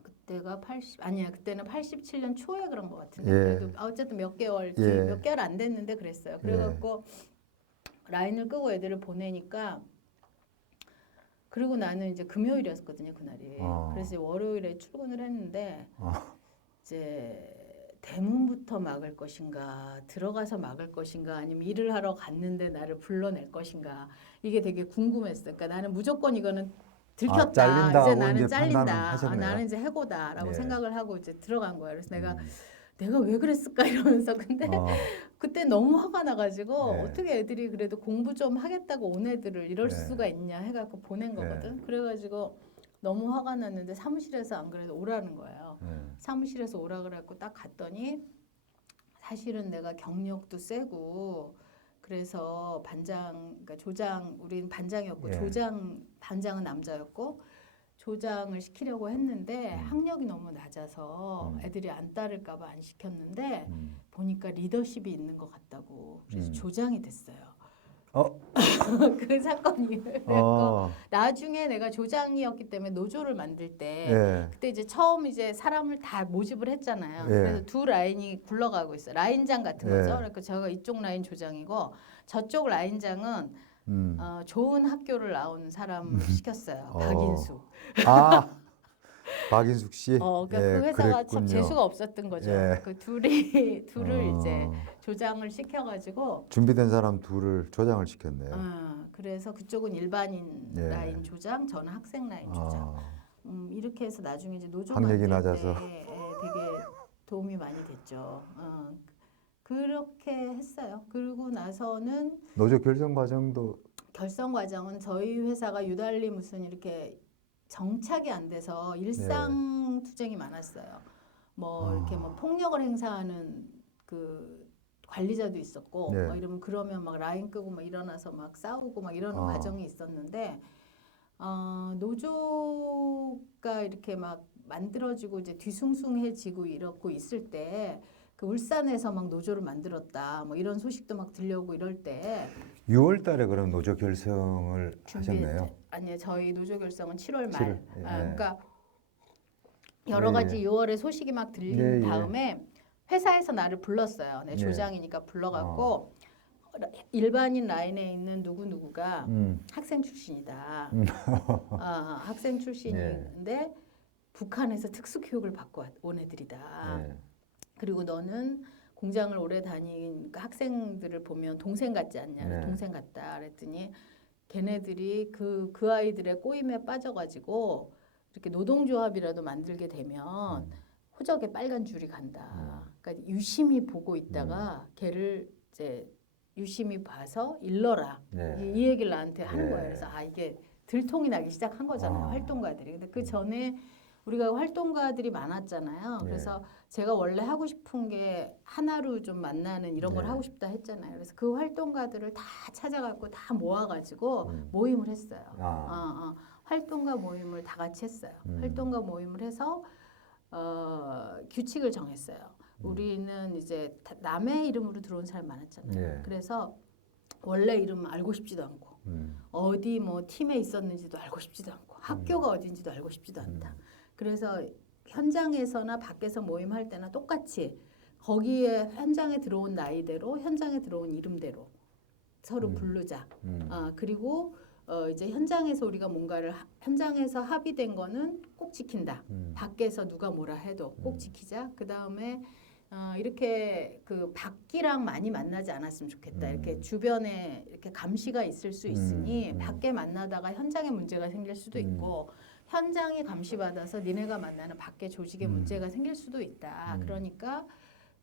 그때가 80 아니야 그때는 87년 초에 그런 것 같은데 예. 그래도 어쨌든 몇 개월 예. 몇 개월 안 됐는데 그랬어요. 그래갖고 라인을 끄고 애들을 보내니까 그리고 나는 이제 금요일이었거든요 그날이. 그래서 월요일에 출근을 했는데 이제 대문부터 막을 것인가 들어가서 막을 것인가 아니면 일을 하러 갔는데 나를 불러낼 것인가 이게 되게 궁금했어요. 그러니까 나는 무조건 이거는 들켰다. 잘린다 이제 하고 나는 이제 잘린다. 판단을 하셨네요. 나는 이제 해고다라고 예. 생각을 하고 이제 들어간 거예요. 그래서 내가 왜 그랬을까 이러면서 근데 그때 너무 화가 나가지고 예. 어떻게 애들이 그래도 공부 좀 하겠다고 온 애들을 이럴 예. 수가 있냐 해갖고 보낸 거거든. 그래가지고 너무 화가 났는데 사무실에서 안 그래도 오라는 거예요. 사무실에서 오라 그래갖고 딱 갔더니 사실은 내가 경력도 세고 그래서 반장, 그러니까 조장, 우린 반장이었고 반장은 남자였고 조장을 시키려고 했는데 학력이 너무 낮아서 애들이 안 따를까봐 안 시켰는데 보니까 리더십이 있는 것 같다고 그래서 조장이 됐어요. 그 사건이 그래서 나중에 내가 조장이었기 때문에 노조를 만들 때 그때 이제 처음 이제 사람을 다 모집을 했잖아요. 그래서 두 라인이 굴러가고 있어요. 라인장 같은 거죠. 그러니까 제가 이쪽 라인 조장이고 저쪽 라인장은 좋은 학교를 나온 사람을 시켰어요. 박인숙. 아, 박인숙 씨. 그러니까 그 회사가 참 그랬군요. 재수가 없었던 거죠. 예. 그 둘을 이제 조장을 시켜가지고 준비된 사람 둘을 조장을 시켰네요. 그래서 그쪽은 일반인 라인 조장, 저는 학생 라인 조장. 이렇게 해서 나중에 이제 노조 학력이 만들 낮아서. 때 되게 도움이 많이 됐죠. 그렇게 했어요. 그리고 나서는 노조 결성 과정도 결성 과정은 저희 회사가 유달리 무슨 이렇게 정착이 안 돼서 일상 투쟁이 많았어요. 뭐 이렇게 뭐 폭력을 행사하는 그 관리자도 있었고 네. 이러면 그러면 막 라인 끄고 막 일어나서 막 싸우고 막 이러는 과정이 있었는데 노조가 이렇게 막 만들어지고 이제 뒤숭숭해지고 이렇고 있을 때 그 울산에서 막 노조를 만들었다 뭐 이런 소식도 막 들려오고 이럴 때 6월 달에 그럼 노조 결성을 하셨네요. 아니요, 저희 노조 결성은 7월 말. 7월, 예. 그러니까 여러 가지 6월에 소식이 막 들린 다음에 회사에서 나를 불렀어요. 내 조장이니까 불러갖고 일반인 라인에 있는 누구누구가 학생 출신이다. 학생 출신인데 북한에서 특수교육을 받고 온 애들이다. 그리고 너는 공장을 오래 다니니까 학생들을 보면 동생 같지 않냐? 동생 같다. 그랬더니 걔네들이 그 아이들의 꼬임에 빠져가지고 이렇게 노동조합이라도 만들게 되면 호적에 빨간 줄이 간다. 그러니까 유심히 보고 있다가 걔를 이제 유심히 봐서 일러라. 이 얘기를 나한테 하는 거예요. 그래서 이게 들통이 나기 시작한 거잖아요. 활동가들이. 근데 그 전에 우리가 활동가들이 많았잖아요. 그래서 제가 원래 하고 싶은 게 하나로 좀 만나는 이런 걸 하고 싶다 했잖아요. 그래서 그 활동가들을 다 찾아갖고 다 모아가지고 모임을 했어요. 활동가 모임을 다 같이 했어요. 활동가 모임을 해서 규칙을 정했어요. 우리는 이제 남의 이름으로 들어온 사람 많았잖아요. 그래서 원래 이름 알고 싶지도 않고 어디 뭐 팀에 있었는지도 알고 싶지도 않고 학교가 어딘지도 알고 싶지도 않다. 그래서 현장에서나 밖에서 모임할 때나 똑같이 거기에 현장에 들어온 나이대로 현장에 들어온 이름대로 서로 부르자. 그리고 이제 현장에서 우리가 뭔가를 현장에서 합의된 거는 꼭 지킨다. 밖에서 누가 뭐라 해도 꼭 지키자. 그 다음에 이렇게 그 밖이랑 많이 만나지 않았으면 좋겠다. 이렇게 주변에 이렇게 감시가 있을 수 있으니 밖에 만나다가 현장에 문제가 생길 수도 있고 현장에 감시받아서 니네가 만나는 밖에 조직에 문제가 생길 수도 있다. 그러니까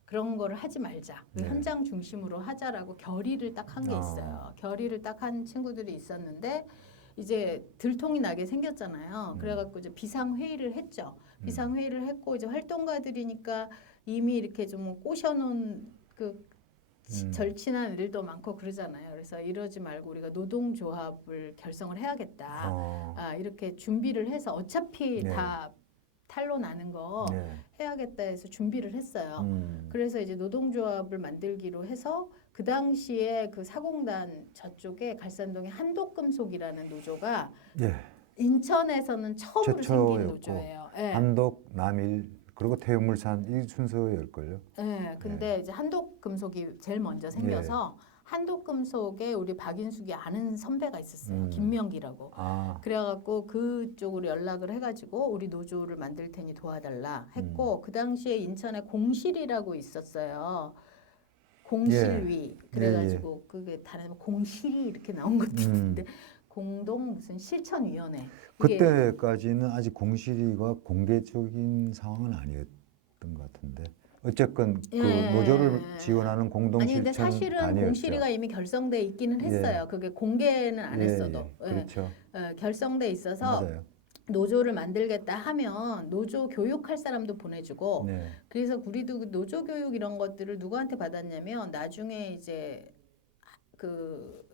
그런 거를 하지 말자. 현장 중심으로 하자라고 결의를 딱 한 게 있어요. 결의를 딱 한 친구들이 있었는데 이제 들통이 나게 생겼잖아요. 그래갖고 이제 비상회의를 했죠. 비상회의를 했고 이제 활동가들이니까 이미 이렇게 좀 꼬셔놓은 그 절친한 애들도 많고 그러잖아요. 그래서 이러지 말고 우리가 노동조합을 결성을 해야겠다. 이렇게 준비를 해서 어차피 다 탈로 나는 거 해야겠다 해서 준비를 했어요. 그래서 이제 노동조합을 만들기로 해서 그 당시에 그 사공단 저쪽에 갈산동에 한독금속이라는 노조가 인천에서는 처음으로 생긴 노조예요. 한독, 남일 그리고 태영물산 이 순서일걸요. 근데 이제 한독금속이 제일 먼저 생겨서 한독금속에 우리 박인숙이 아는 선배가 있었어요. 김명기라고. 그래갖고 그쪽으로 연락을 해가지고 우리 노조를 만들 테니 도와달라 했고 그 당시에 인천에 공실이라고 있었어요. 공실위. 그래가지고 그게 다른 공실이 이렇게 나온 것도 있는데 공동 무슨 실천위원회. 그때까지는 아직 공실이가 공개적인 상황은 아니었던 것 같은데 어쨌건 그 노조를 지원하는 공동실천 아니 근데 사실은 단위였죠. 공실이가 이미 결성돼 있기는 했어요. 그게 공개는 안 했어도. 그렇죠. 결성돼 있어서 맞아요. 노조를 만들겠다 하면 노조 교육할 사람도 보내주고 그래서 우리도 그 노조 교육 이런 것들을 누구한테 받았냐면 나중에 이제 그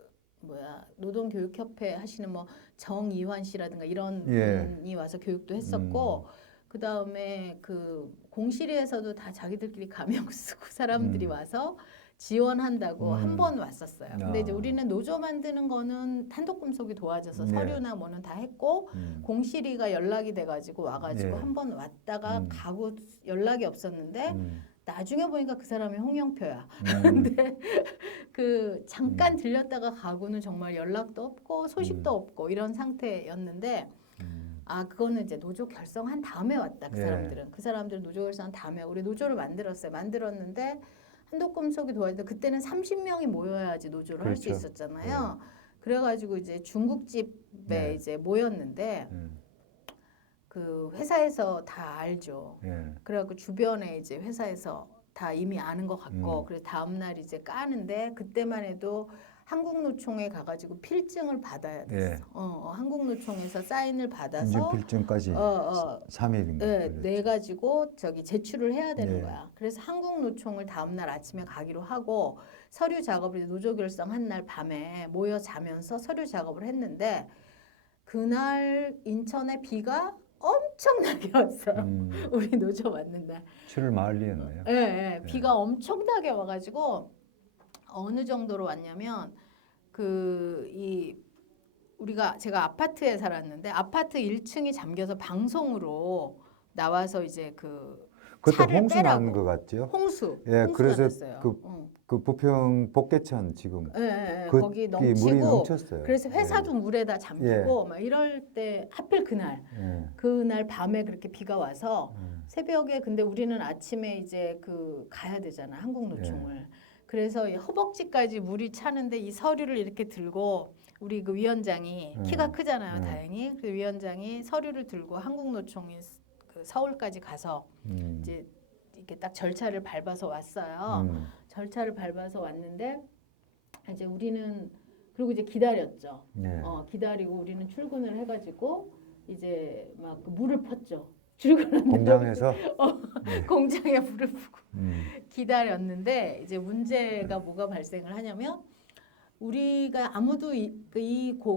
노동교육협회 하시는 뭐 정이환 씨라든가 이런 분이 와서 교육도 했었고 그 다음에 그 공실에서도 다 자기들끼리 가명 쓰고 사람들이 와서 지원한다고 한 번 왔었어요. 근데 이제 우리는 노조 만드는 거는 한독금속이 도와줘서 서류나 뭐는 다 했고 공실이가 연락이 돼가지고 와가지고 한 번 왔다가 가고 연락이 없었는데 나중에 보니까 그 사람이 홍영표야. 근데 그 잠깐 들렸다가 가고는 정말 연락도 없고 소식도 없고 이런 상태였는데 그거는 이제 노조 결성한 다음에 왔다. 그 사람들은. 그 사람들 노조 결성한 다음에 우리 노조를 만들었어요. 만들었는데 한독금속이 도와줬는데 그때는 30명이 모여야지 노조를 할 수 있었잖아요. 그래가지고 이제 중국집에 이제 모였는데 그 회사에서 다 알죠. 예. 그래갖고 주변에 이제 회사에서 다 이미 아는 것 같고 그래서 다음 날 이제 까는데 그때만 해도 한국노총에 가가지고 필증을 받아야 됐어. 예. 한국노총에서 사인을 받아서 인준필증까지 3일인가. 내 가지고 저기 제출을 해야 되는 예. 거야. 그래서 한국노총을 다음 날 아침에 가기로 하고 서류 작업을 노조 결성한 날 밤에 모여 자면서 서류 작업을 했는데 그날 인천에 비가 엄청나게 왔어요. 우리 노조 왔는 날. 7월 말이었네요. 예, 비가 엄청나게 와가지고 어느 정도로 왔냐면 제가 아파트에 살았는데 아파트 1층이 잠겨서 방송으로 나와서 이제 그때 차를 홍수 빼라고. 난 것 같죠? 홍수가 그래서 났어요. 그 부평 복개천 지금 거기 물이 넘치고 넘쳤어요. 그래서 회사도 물에다 잠기고 막 이럴 때 하필 그날 밤에 그렇게 비가 와서 새벽에 근데 우리는 아침에 이제 가야 되잖아 한국노총을. 그래서 이 허벅지까지 물이 차는데 이 서류를 이렇게 들고 우리 그 위원장이 키가 크잖아요 다행히 그 위원장이 서류를 들고 한국노총이 서울까지 가서 이제 이렇게 딱 절차를 밟아서 왔어요. 절차를 밟아서 왔는데 이제 우리는 그리고 이제 기다렸죠. 기다리고 우리는 출근을 해가지고 이제 막 물을 폈죠. 출근하는 공장에서 공장에 물을 푸고 기다렸는데 이제 문제가 뭐가 발생을 하냐면 우리가 아무도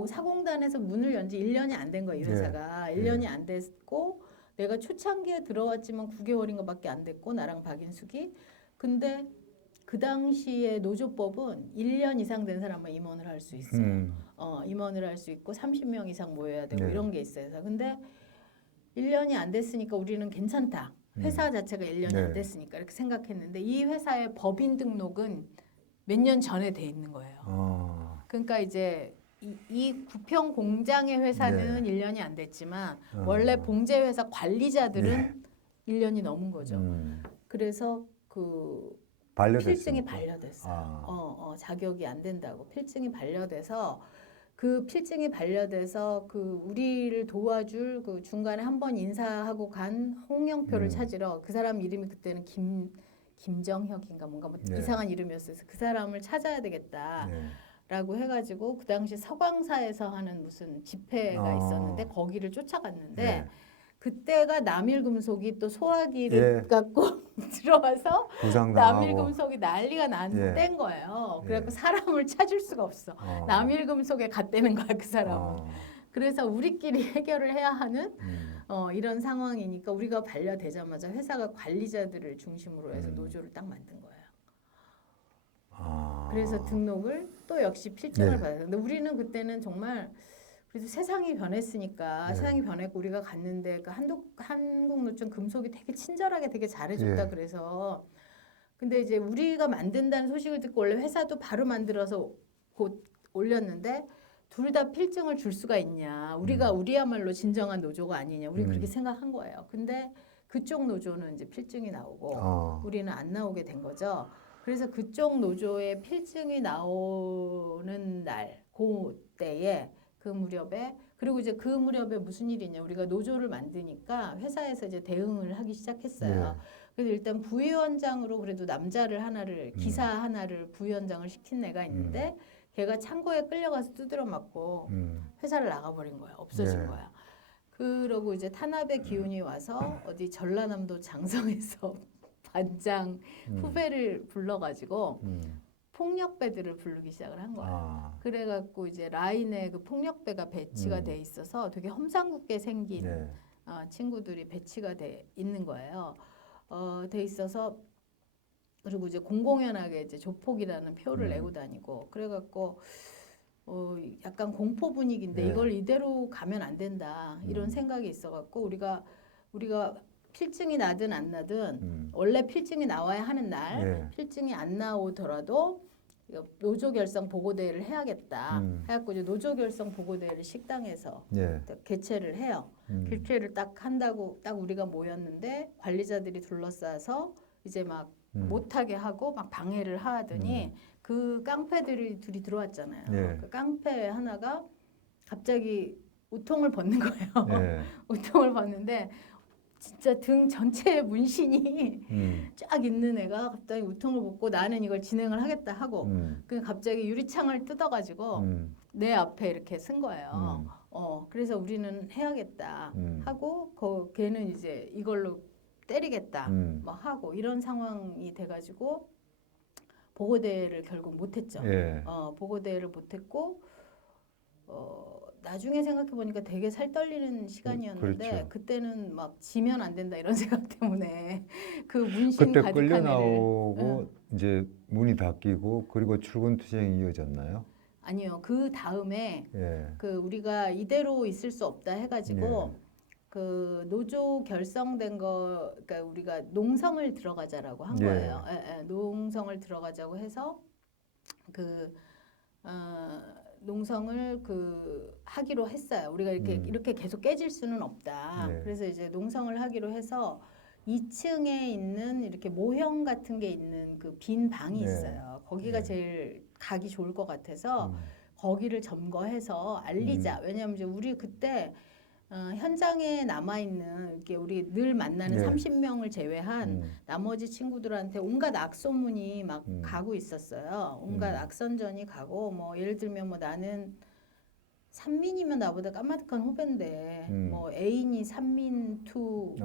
사공단에서 문을 연 지 1년이 안 된 거예요. 이 회사가 1년이 안 됐고 내가 초창기에 들어왔지만 9개월인가밖에 안 됐고 나랑 박인숙이 근데 그 당시에 노조법은 1년 이상 된 사람만 임원을 할 수 있어요. 임원을 할 수 있고 30명 이상 모여야 되고 이런 게 있어요. 근데 1년이 안 됐으니까 우리는 괜찮다. 회사 자체가 1년이 안 됐으니까 이렇게 생각했는데 이 회사의 법인 등록은 몇 년 전에 돼 있는 거예요. 그러니까 이제 이 구평 공장의 회사는 1년이 안 됐지만 원래 봉제 회사 관리자들은 1년이 넘은 거죠. 그래서 필증이 반려됐어요. 자격이 안 된다고 필증이 반려돼서 그 필증이 반려돼서 우리를 도와줄 중간에 한번 인사하고 간 홍영표를 찾으러 그 사람 이름이 그때는 김정혁인가 뭔가 뭐 이상한 이름이었어요. 그 사람을 찾아야 되겠다라고 해가지고 그 당시 서광사에서 하는 무슨 집회가 있었는데 거기를 쫓아갔는데 그때가 남일금속이 또 소화기를 갖고 들어와서 남일금속이 난리가 난 때인 거예요. 그래갖고 사람을 찾을 수가 없어. 남일금속에 갔다는 거야 그 사람은. 그래서 우리끼리 해결을 해야 하는 이런 상황이니까 우리가 반려되자마자 회사가 관리자들을 중심으로 해서 노조를 딱 만든 거예요. 그래서 등록을 또 역시 필증을 받아요. 근데 우리는 그때는 정말 그래도 세상이 변했으니까 세상이 변했고 우리가 갔는데 한국노총 금속이 되게 친절하게 되게 잘해줬다 그래서 근데 이제 우리가 만든다는 소식을 듣고 원래 회사도 바로 만들어서 곧 올렸는데 둘 다 필증을 줄 수가 있냐 우리야말로 진정한 노조가 아니냐 우리 그렇게 생각한 거예요. 근데 그쪽 노조는 이제 필증이 나오고 우리는 안 나오게 된 거죠. 그래서 그쪽 노조의 필증이 나오는 날 그때에 그 무렵에 그리고 이제 그 무렵에 무슨 일이 있냐 우리가 노조를 만드니까 회사에서 이제 대응을 하기 시작했어요. 그래서 일단 부위원장으로 그래도 남자를 하나를 기사 하나를 부위원장을 시킨 애가 있는데 걔가 창고에 끌려가서 두드려 맞고 회사를 나가버린 거야. 없어진 거야. 그러고 이제 탄압의 기운이 와서 어디 전라남도 장성에서 반장 후배를 불러가지고 폭력배들을 부르기 시작을 한 거야. 그래갖고 이제 라인에 그 폭력배가 배치가 돼 있어서 되게 험상궂게 생긴 친구들이 배치가 돼 있는 거예요. 돼 있어서 그리고 이제 공공연하게 이제 조폭이라는 표를 내고 다니고 그래갖고 약간 공포 분위기인데 이걸 이대로 가면 안 된다 이런 생각이 있어갖고 우리가 필증이 나든 안 나든 원래 필증이 나와야 하는 날 필증이 안 나오더라도 노조 결성 보고대회를 해야겠다 해갖고 이제 노조 결성 보고대회를 식당에서 개최를 해요. 개최를 딱 한다고 딱 우리가 모였는데 관리자들이 둘러싸서 이제 막 못하게 하고 막 방해를 하더니 그 깡패들이 둘이 들어왔잖아요. 그 깡패 하나가 갑자기 우통을 벗는 거예요. 예. 우통을 벗는데 진짜 등 전체에 문신이 쫙 있는 애가 갑자기 우통을 벗고 나는 이걸 진행을 하겠다 하고 그 갑자기 유리창을 뜯어가지고 내 앞에 이렇게 쓴 거예요. 그래서 우리는 해야겠다 하고 걔는 이제 이걸로 때리겠다 막 하고 이런 상황이 돼가지고 보고대를 결국 못했죠. 예. 보고대를 못했고 나중에 생각해 보니까 되게 살 떨리는 시간이었는데 그렇죠. 그때는 막 지면 안 된다 이런 생각 때문에 그 문신 그때 가득한 끌려 애를 나오고 이제 문이 닫히고 그리고 출근 투쟁이 이어졌나요? 아니요. 그 다음에 예. 그 우리가 이대로 있을 수 없다 해가지고 그 노조 결성된 거, 그러니까 우리가 농성을 들어가자라고 한 예. 거예요. 농성을 들어가자고 해서 그 농성을 하기로 했어요. 우리가 이렇게 계속 깨질 수는 없다. 네. 그래서 이제 농성을 하기로 해서 2층에 있는 이렇게 모형 같은 게 있는 그 빈 방이 네. 있어요. 거기가 네. 제일 가기 좋을 것 같아서 거기를 점거해서 알리자. 왜냐하면 이제 우리 그때 현장에 남아 있는 이렇게 우리 늘 만나는 네. 30명을 제외한 나머지 친구들한테 온갖 악소문이 막 가고 있었어요. 온갖 악선전이 가고 뭐 예를 들면 뭐 나는 산민이면 나보다 까마득한 후배인데 뭐 애인이 산민투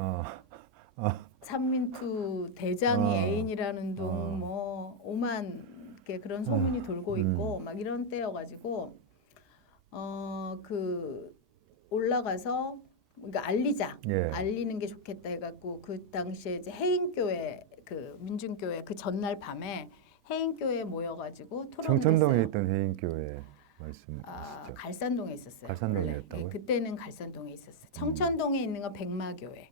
산민투 대장이 애인이라는 둥 뭐 오만 게 그런 소문이 돌고 있고 막 이런 때여가지고 올라가서 그러니까 알리자. 예. 알리는 게 좋겠다 해갖고 그 당시에 이제 해인교회 그 민중교회 그 전날 밤에 해인교회에 모여가지고 토론을 청천동에 했어요. 있던 해인교회 말씀이시죠? 갈산동에 있었어요. 갈산동이었다고요? 원래. 그때는 갈산동에 있었어요. 청천동에 있는 건 백마교회.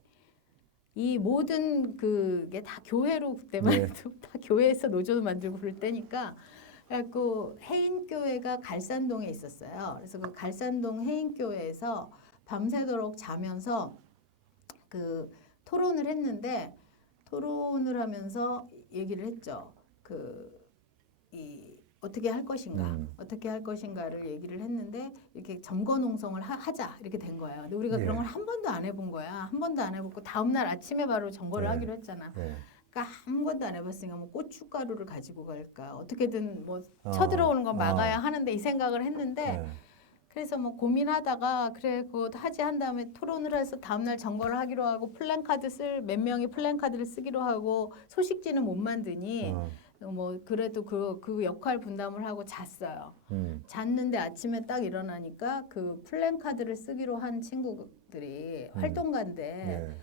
이 모든 그게 다 교회로 그때만 해도 다 교회에서 노조도 만들고 그럴 때니까 그래갖고 해인교회가 갈산동에 있었어요. 그래서 그 갈산동 해인교회에서 밤새도록 자면서 그 토론을 했는데 토론을 하면서 얘기를 했죠. 어떻게 할 것인가, 어떻게 할 것인가를 얘기를 했는데 이렇게 점거 농성을 하자 이렇게 된 거예요. 근데 우리가 그런 걸 한 번도 안 해본 거야. 한 번도 안 해보고 다음 날 아침에 바로 점거를 하기로 했잖아. 그러니까 한 번도 안 해봤으니까 뭐 고춧가루를 가지고 갈까 어떻게든 뭐 쳐들어오는 건 막아야 하는데 이 생각을 했는데 그래서 뭐 고민하다가 그래 그거 한 다음에 토론을 해서 다음날 점거를 하기로 하고 몇 명이 플랜카드를 쓰기로 하고 소식지는 못 만드니 뭐 그래도 그 역할 분담을 하고 잤어요. 잤는데 아침에 딱 일어나니까 그 플랜카드를 쓰기로 한 친구들이 활동가인데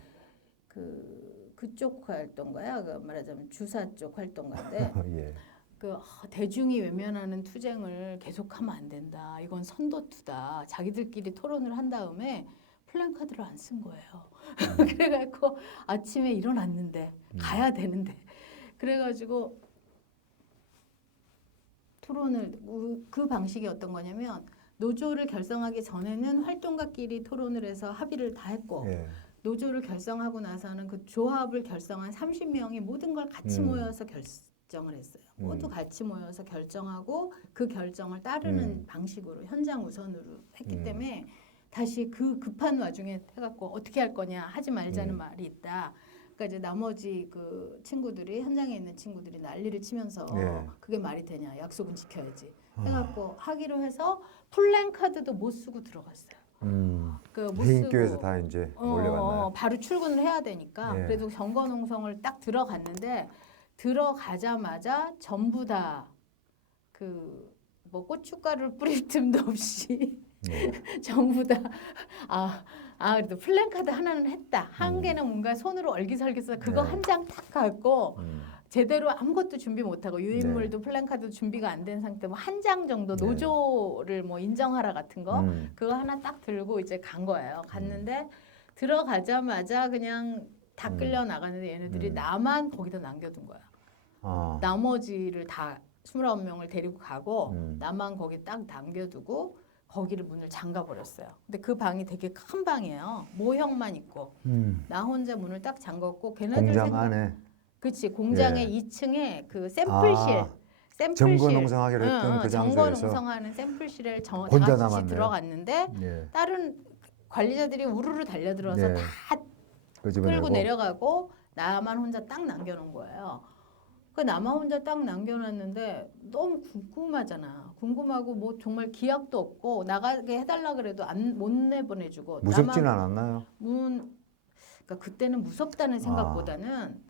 그쪽 활동가야. 말하자면 주사 쪽 활동가인데 예. 대중이 외면하는 투쟁을 계속하면 안 된다. 이건 선도투다. 자기들끼리 토론을 한 다음에 플랜카드를 안 쓴 거예요. 그래갖고 아침에 일어났는데 가야 되는데 그래가지고 토론을 그 방식이 어떤 거냐면 노조를 결성하기 전에는 활동가끼리 토론을 해서 합의를 다 했고 노조를 결성하고 나서는 그 조합을 결성한 30명이 모든 걸 같이 모여서 결정을 했어요. 모두 같이 모여서 결정하고 그 결정을 따르는 방식으로 현장 우선으로 했기 때문에 다시 그 급한 와중에 해갖고 어떻게 할 거냐 하지 말자는 말이 있다. 그러니까 이제 나머지 그 친구들이 현장에 있는 친구들이 난리를 치면서 그게 말이 되냐 약속은 지켜야지 해갖고 하기로 해서 플랜카드도 못 쓰고 들어갔어요. 못 해인교회에서 쓰고 다 이제 몰려갔나요? 바로 출근을 해야 되니까 그래도 점거농성을 딱 들어갔는데 들어가자마자 전부 다 뭐 고춧가루를 뿌릴 틈도 없이 전부 다 그래도 플랜카드 하나는 했다. 한 개는 뭔가 손으로 얼기설기해서 그거 한 장 딱 갖고 제대로 아무것도 준비 못하고 유인물도 플랜카드 준비가 안 된 상태 뭐 한 장 정도 노조를 뭐 인정하라 같은 거 그거 하나 딱 들고 이제 간 거예요. 갔는데 들어가자마자 그냥 다 끌려 나가는데 얘네들이 나만 거기다 남겨둔 거야. 나머지를 다 29명을 데리고 가고 나만 거기 딱 남겨두고 거기를 문을 잠가 버렸어요. 근데 그 방이 되게 큰 방이에요. 모형만 있고 나 혼자 문을 딱 잠갔고 걔네들 공장 안에 그렇지 공장의 2층에 그 샘플실 샘플실, 정거 농성하기로 했던 그 정거 장소에서 농성하는 샘플실에 다 혼자 같이 남았네요. 들어갔는데 예. 다른 관리자들이 우르르 달려들어서 네. 다 끄집어내고. 끌고 내려가고 나만 혼자 딱 남겨놓은 거예요. 그 나만 혼자 딱 남겨놨는데 너무 궁금하잖아. 궁금하고 뭐 정말 기약도 없고 나가게 해달라 그래도 못 내보내주고. 무섭진 않았나요? 그러니까 그때는 무섭다는 생각보다는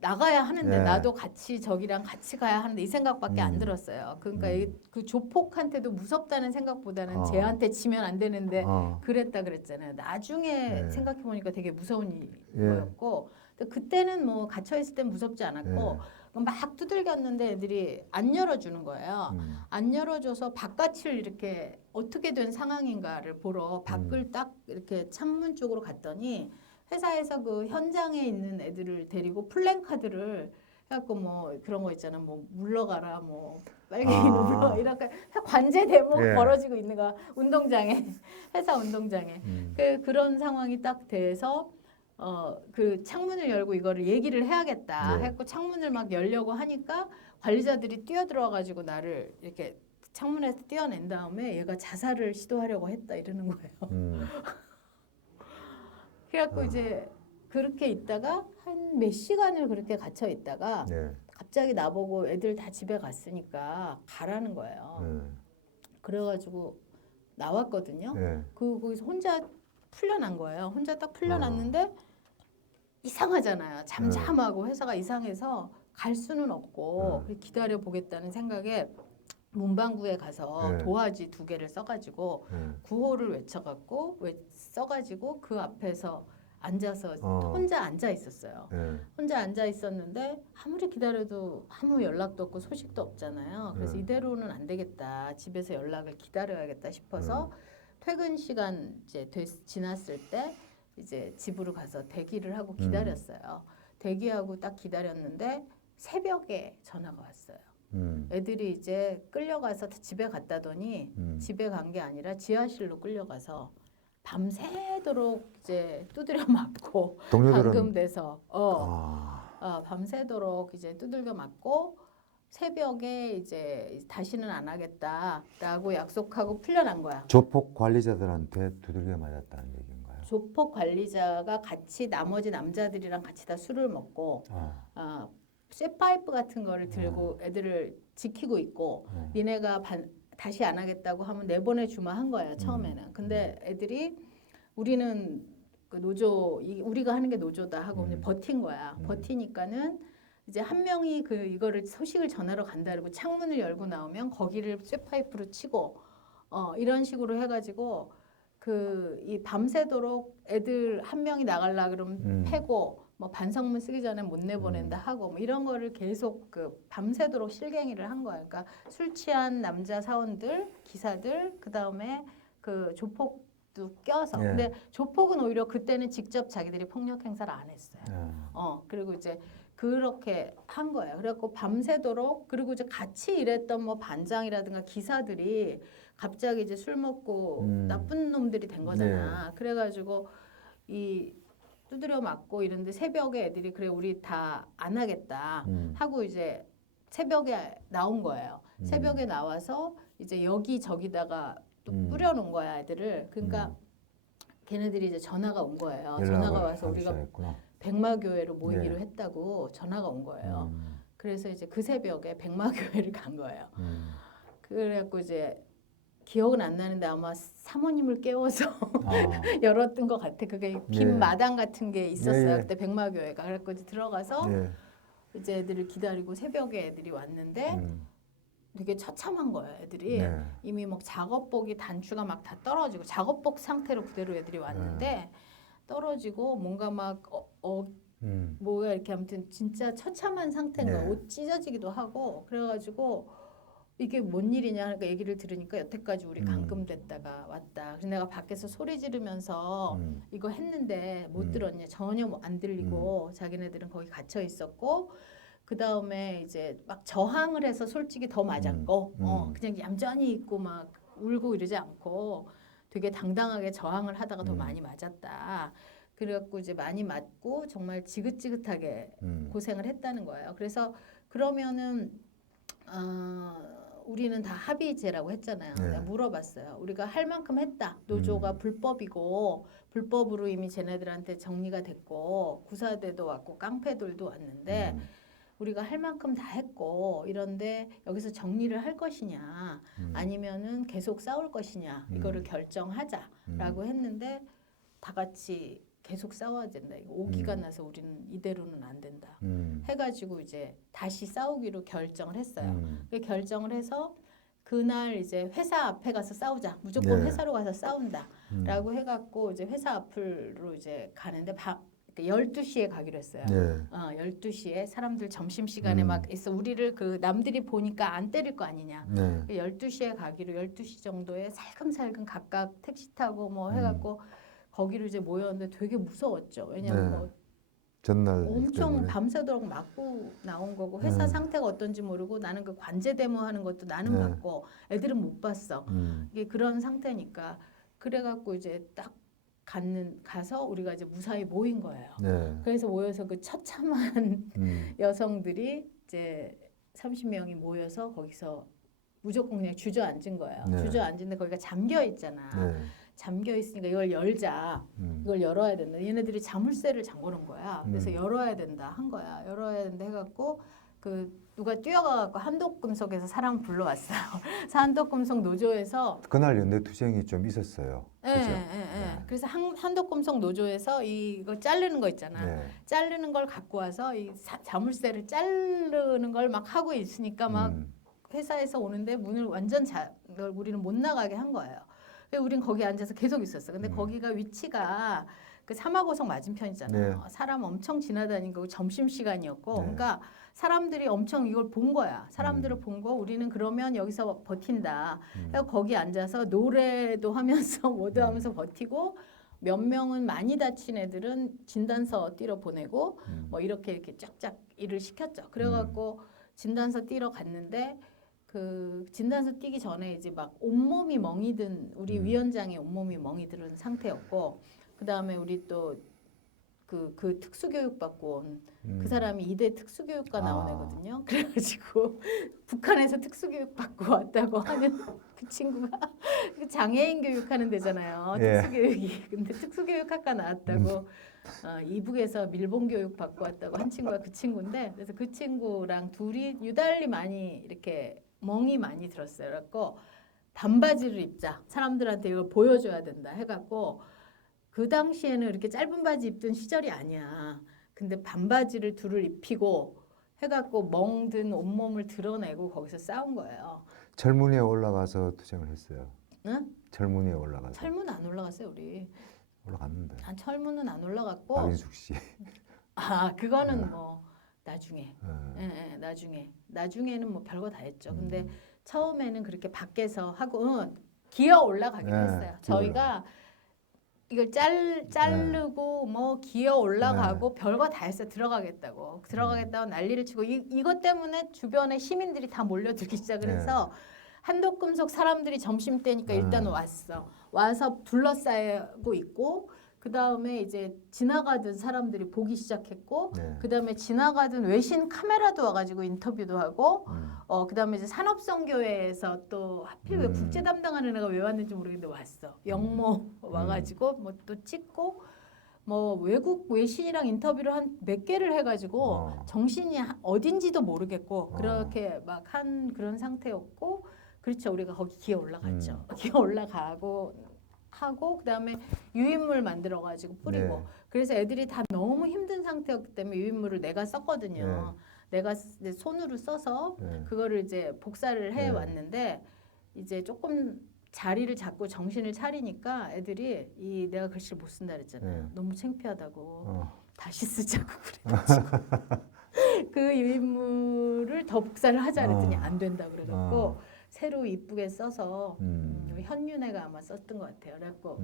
나가야 하는데 네. 나도 같이 저기랑 같이 가야 하는데 이 생각밖에 안 들었어요. 그러니까 그 조폭한테도 무섭다는 생각보다는 쟤한테 지면 안 되는데 그랬다 그랬잖아요. 나중에 네. 생각해 보니까 되게 무서운 예. 거였고 그때는 뭐 갇혀 있을 땐 무섭지 않았고 막 두들겼는데 애들이 안 열어주는 거예요. 안 열어줘서 바깥을 이렇게 어떻게 된 상황인가를 보러 밖을 딱 이렇게 창문 쪽으로 갔더니 회사에서 그 현장에 있는 애들을 데리고 플랜카드를 해갖고 뭐 그런 거 있잖아. 뭐 물러가라, 뭐 빨갱이 물러 이렇게 관제 대목 예. 벌어지고 있는 거야. 운동장에 회사 운동장에 그런 상황이 딱 돼서 그 창문을 열고 이거를 얘기를 해야겠다 네. 했고 창문을 막 열려고 하니까 관리자들이 뛰어들어가지고 나를 이렇게 창문에서 띄어낸 다음에 얘가 자살을 시도하려고 했다 이러는 거예요. 그래갖고 이제 그렇게 있다가 한 몇 시간을 그렇게 갇혀 있다가 네. 갑자기 나보고 애들 다 집에 갔으니까 가라는 거예요. 그래가지고 나왔거든요. 거기서 혼자 풀려난 거예요. 혼자 딱 풀려났는데 이상하잖아요. 잠잠하고 회사가 이상해서 갈 수는 없고 기다려 보겠다는 생각에 문방구에 가서 도화지 2개를 써가지고 구호를 외쳐갖고 써가지고 그 앞에서 앉아서 혼자 앉아 있었어요. 혼자 앉아 있었는데 아무리 기다려도 아무 연락도 없고 소식도 없잖아요. 그래서 이대로는 안 되겠다. 집에서 연락을 기다려야겠다 싶어서 퇴근 시간 이제 지났을 때 이제 집으로 가서 대기를 하고 기다렸어요. 대기하고 딱 기다렸는데 새벽에 전화가 왔어요. 애들이 이제 끌려가서 집에 갔다더니 집에 간 게 아니라 지하실로 끌려가서 밤새도록 이제 두드려 맞고 감금돼서 밤새도록 이제 두들겨 맞고 새벽에 이제 다시는 안 하겠다라고 약속하고 풀려난 거야. 조폭 관리자들한테 두들겨 맞았다는 얘기인가요? 조폭 관리자가 같이 나머지 남자들이랑 같이 다 술을 먹고 쇠파이프 같은 거를 들고 애들을 지키고 있고 니네가 다시 안 하겠다고 하면 내보내 주마 한 거예요 처음에는. 근데 애들이 우리는 그 우리가 하는 게 노조다 하고 그냥 버틴 거야. 버티니까는 이제 한 명이 이거를 소식을 전하러 간다 그러고 창문을 열고 나오면 거기를 쇠파이프로 치고 이런 식으로 해가지고 이 밤새도록 애들 한 명이 나갈라 그러면 패고 뭐 반성문 쓰기 전에 못 내보낸다 하고 뭐 이런 거를 계속 밤새도록 실갱이를 한 거야. 그러니까 술 취한 남자 사원들, 기사들, 그 다음에 그 조폭도 껴서. 근데 조폭은 오히려 그때는 직접 자기들이 폭력 행사를 안 했어요. 그리고 이제 그렇게 한 거예요. 그래갖고 밤새도록 그리고 이제 같이 일했던 뭐 반장이라든가 기사들이 갑자기 이제 술 먹고 나쁜 놈들이 된 거잖아. 그래가지고 두드려 맞고 이런데 새벽에 애들이 그래 우리 다 안 하겠다 하고 이제 새벽에 나온 거예요. 새벽에 나와서 이제 여기저기다가 또 뿌려놓은 거야 애들을. 그러니까 걔네들이 이제 전화가 온 거예요. 전화가 와서 우리가 백마교회로 모이기로 했다고 전화가 온 거예요. 그래서 이제 그 새벽에 백마교회를 간 거예요. 그래갖고 이제 기억은 안 나는데 아마 사모님을 깨워서 열었던 것 같아. 그게 빈 마당 같은 게 있었어요. 그때 백마교회가. 그래갖고 이제 들어가서 이제 애들을 기다리고 새벽에 애들이 왔는데 되게 처참한 거예요. 애들이 이미 막 작업복이 단추가 막 다 떨어지고 작업복 상태로 그대로 애들이 왔는데 떨어지고 뭔가 막 뭐가 이렇게 아무튼 진짜 처참한 상태인 거야. 옷 찢어지기도 하고 그래가지고 이게 뭔 일이냐 하니까 얘기를 들으니까 여태까지 우리 감금됐다가 왔다. 그래서 내가 밖에서 소리 지르면서 이거 했는데 못 들었냐. 전혀 안 들리고 자기네들은 거기 갇혀 있었고 그 다음에 이제 막 저항을 해서 솔직히 더 맞았고 그냥 얌전히 있고 막 울고 이러지 않고 되게 당당하게 저항을 하다가 더 많이 맞았다. 그래갖고 이제 많이 맞고 정말 지긋지긋하게 고생을 했다는 거예요. 그래서 그러면은 우리는 다 합의제라고 했잖아요. 네. 내가 물어봤어요. 우리가 할 만큼 했다. 노조가 불법이고 불법으로 이미 쟤네들한테 정리가 됐고 구사대도 왔고 깡패들도 왔는데 우리가 할 만큼 다 했고 이런데 여기서 정리를 할 것이냐 아니면은 계속 싸울 것이냐 이거를 결정하자라고 했는데 다 같이 계속 싸워야 된다. 이거 오기가 나서 우리는 이대로는 안 된다. 해가지고 이제 다시 싸우기로 결정을 했어요. 그 결정을 해서 그날 이제 회사 앞에 가서 싸우자. 무조건 네. 회사로 가서 싸운다라고 해갖고 이제 회사 앞으로 이제 가는데 12시에 가기로 했어요. 네. 12시에 사람들 점심시간에 막 있어. 우리를 그 남들이 보니까 안 때릴 거 아니냐. 네. 12시에 가기로 12시 정도에 살금살금 각각 택시 타고 뭐 해갖고 거기로 이제 모였는데 되게 무서웠죠. 왜냐면 네. 뭐 전날 엄청 때문에. 밤새도록 맞고 나온 거고 회사 상태가 어떤지 모르고 나는 그 관제 데모하는 것도 나는 네. 봤고 애들은 못 봤어. 이게 그런 상태니까 그래갖고 이제 딱 가서 우리가 이제 무사히 모인 거예요. 네. 그래서 모여서 그 처참한 여성들이 이제 30명이 모여서 거기서 무조건 그냥 주저앉은 거예요. 네. 주저앉은데 거기가 잠겨 있잖아. 네. 잠겨 있으니까 이걸 열자. 이걸 열어야 된다. 얘네들이 자물쇠를 잠궈놓은 거야. 그래서 열어야 된다 한 거야. 열어야 된다 해갖고 그 누가 뛰어가갖고 한독금속에서 사람 불러왔어요. 그래서 한독금속 노조에서 그날 연대투쟁이 좀 있었어요. 예, 그죠? 예. 그래서 한독금속 노조에서 이거 자르는 거 있잖아. 네. 자르는 걸 갖고 와서 이 자물쇠를 자르는 걸 막 하고 있으니까 막 회사에서 오는데 문을 완전 우리는 못 나가게 한 거예요. 그래서 우린 거기 앉아서 계속 있었어. 근데 거기가 위치가 그 사마고성 맞은편이잖아요. 네. 사람 엄청 지나다니는 거 점심 시간이었고, 네. 그러니까 사람들이 엄청 이걸 본 거야. 사람들을 본 거. 우리는 그러면 여기서 버틴다. 그래서 거기 앉아서 노래도 하면서 뭐도 하면서 버티고. 몇 명은 많이 다친 애들은 진단서 띄러 보내고 뭐 이렇게 쫙쫙 일을 시켰죠. 그래갖고 진단서 띄러 갔는데 그 진단서 띄기 전에 이제 막 온몸이 멍이 든 우리 위원장의 온몸이 멍이 든 상태였고 그 다음에 우리 또 그 특수교육 받고 온 그 사람이 이대 특수교육과 나온 애거든요. 그래가지고 북한에서 특수교육 받고 왔다고 하는 그 친구가 그 장애인 교육하는 데잖아요. 예. 특수교육이. 근데 특수교육학과 나왔다고 이북에서 밀봉 교육 받고 왔다고 한 친구가 그 친구인데 그래서 그 친구랑 둘이 유달리 많이 이렇게 멍이 많이 들었어요. 그래갖고 반바지를 입자. 사람들한테 이걸 보여줘야 된다 해갖고 그 당시에는 이렇게 짧은 바지 입던 시절이 아니야. 근데 반바지를 둘을 입히고 해갖고 멍든 온몸을 드러내고 거기서 싸운 거예요. 철문에 올라가서 투쟁을 했어요. 응? 철문에 올라가서. 철문 안 올라갔어요 우리. 올라갔는데. 철문은 안 올라갔고. 박인숙 씨. 그거는 뭐 나중에. 네. 예, 나중에는 뭐 별거 다 했죠. 근데 처음에는 그렇게 밖에서 하고 기어 올라가기로 네, 했어요. 기어 저희가 이걸 자르고 뭐 기어 올라가고 별거 다 했어요. 들어가겠다고 난리를 치고 이것 때문에 주변에 시민들이 다 몰려들기 시작을 해서 한독금속 사람들이 점심 때니까 일단 와서 둘러싸고 있고 그 다음에 이제 지나가던 사람들이 보기 시작했고 그 다음에 지나가던 외신 카메라도 와가지고 인터뷰도 하고 그 다음에 이제 산업선교회에서 또 하필 왜 국제 담당하는 애가 왜 왔는지 모르겠는데 왔어. 영모 와가지고 뭐 또 찍고 뭐 외국 외신이랑 인터뷰를 한 몇 개를 해가지고 정신이 어딘지도 모르겠고 그렇게 막 한 그런 상태였고 그렇죠. 우리가 거기 기어 올라갔죠. 기어 올라가고 하고 그다음에 유인물 만들어 가지고 뿌리고 네. 그래서 애들이 다 너무 힘든 상태였기 때문에 유인물을 내가 썼거든요. 내가 이제 손으로 써서 그거를 이제 복사를 해 왔는데 이제 조금 자리를 잡고 정신을 차리니까 애들이 내가 글씨를 못 쓴다 그랬잖아요. 너무 창피하다고 다시 쓰자고 그래가지고 그 유인물을 더 복사를 하자 그랬더니 안 된다 그래갖고 새로 이쁘게 써서 현윤애가 아마 썼던 것 같아요. 그래갖고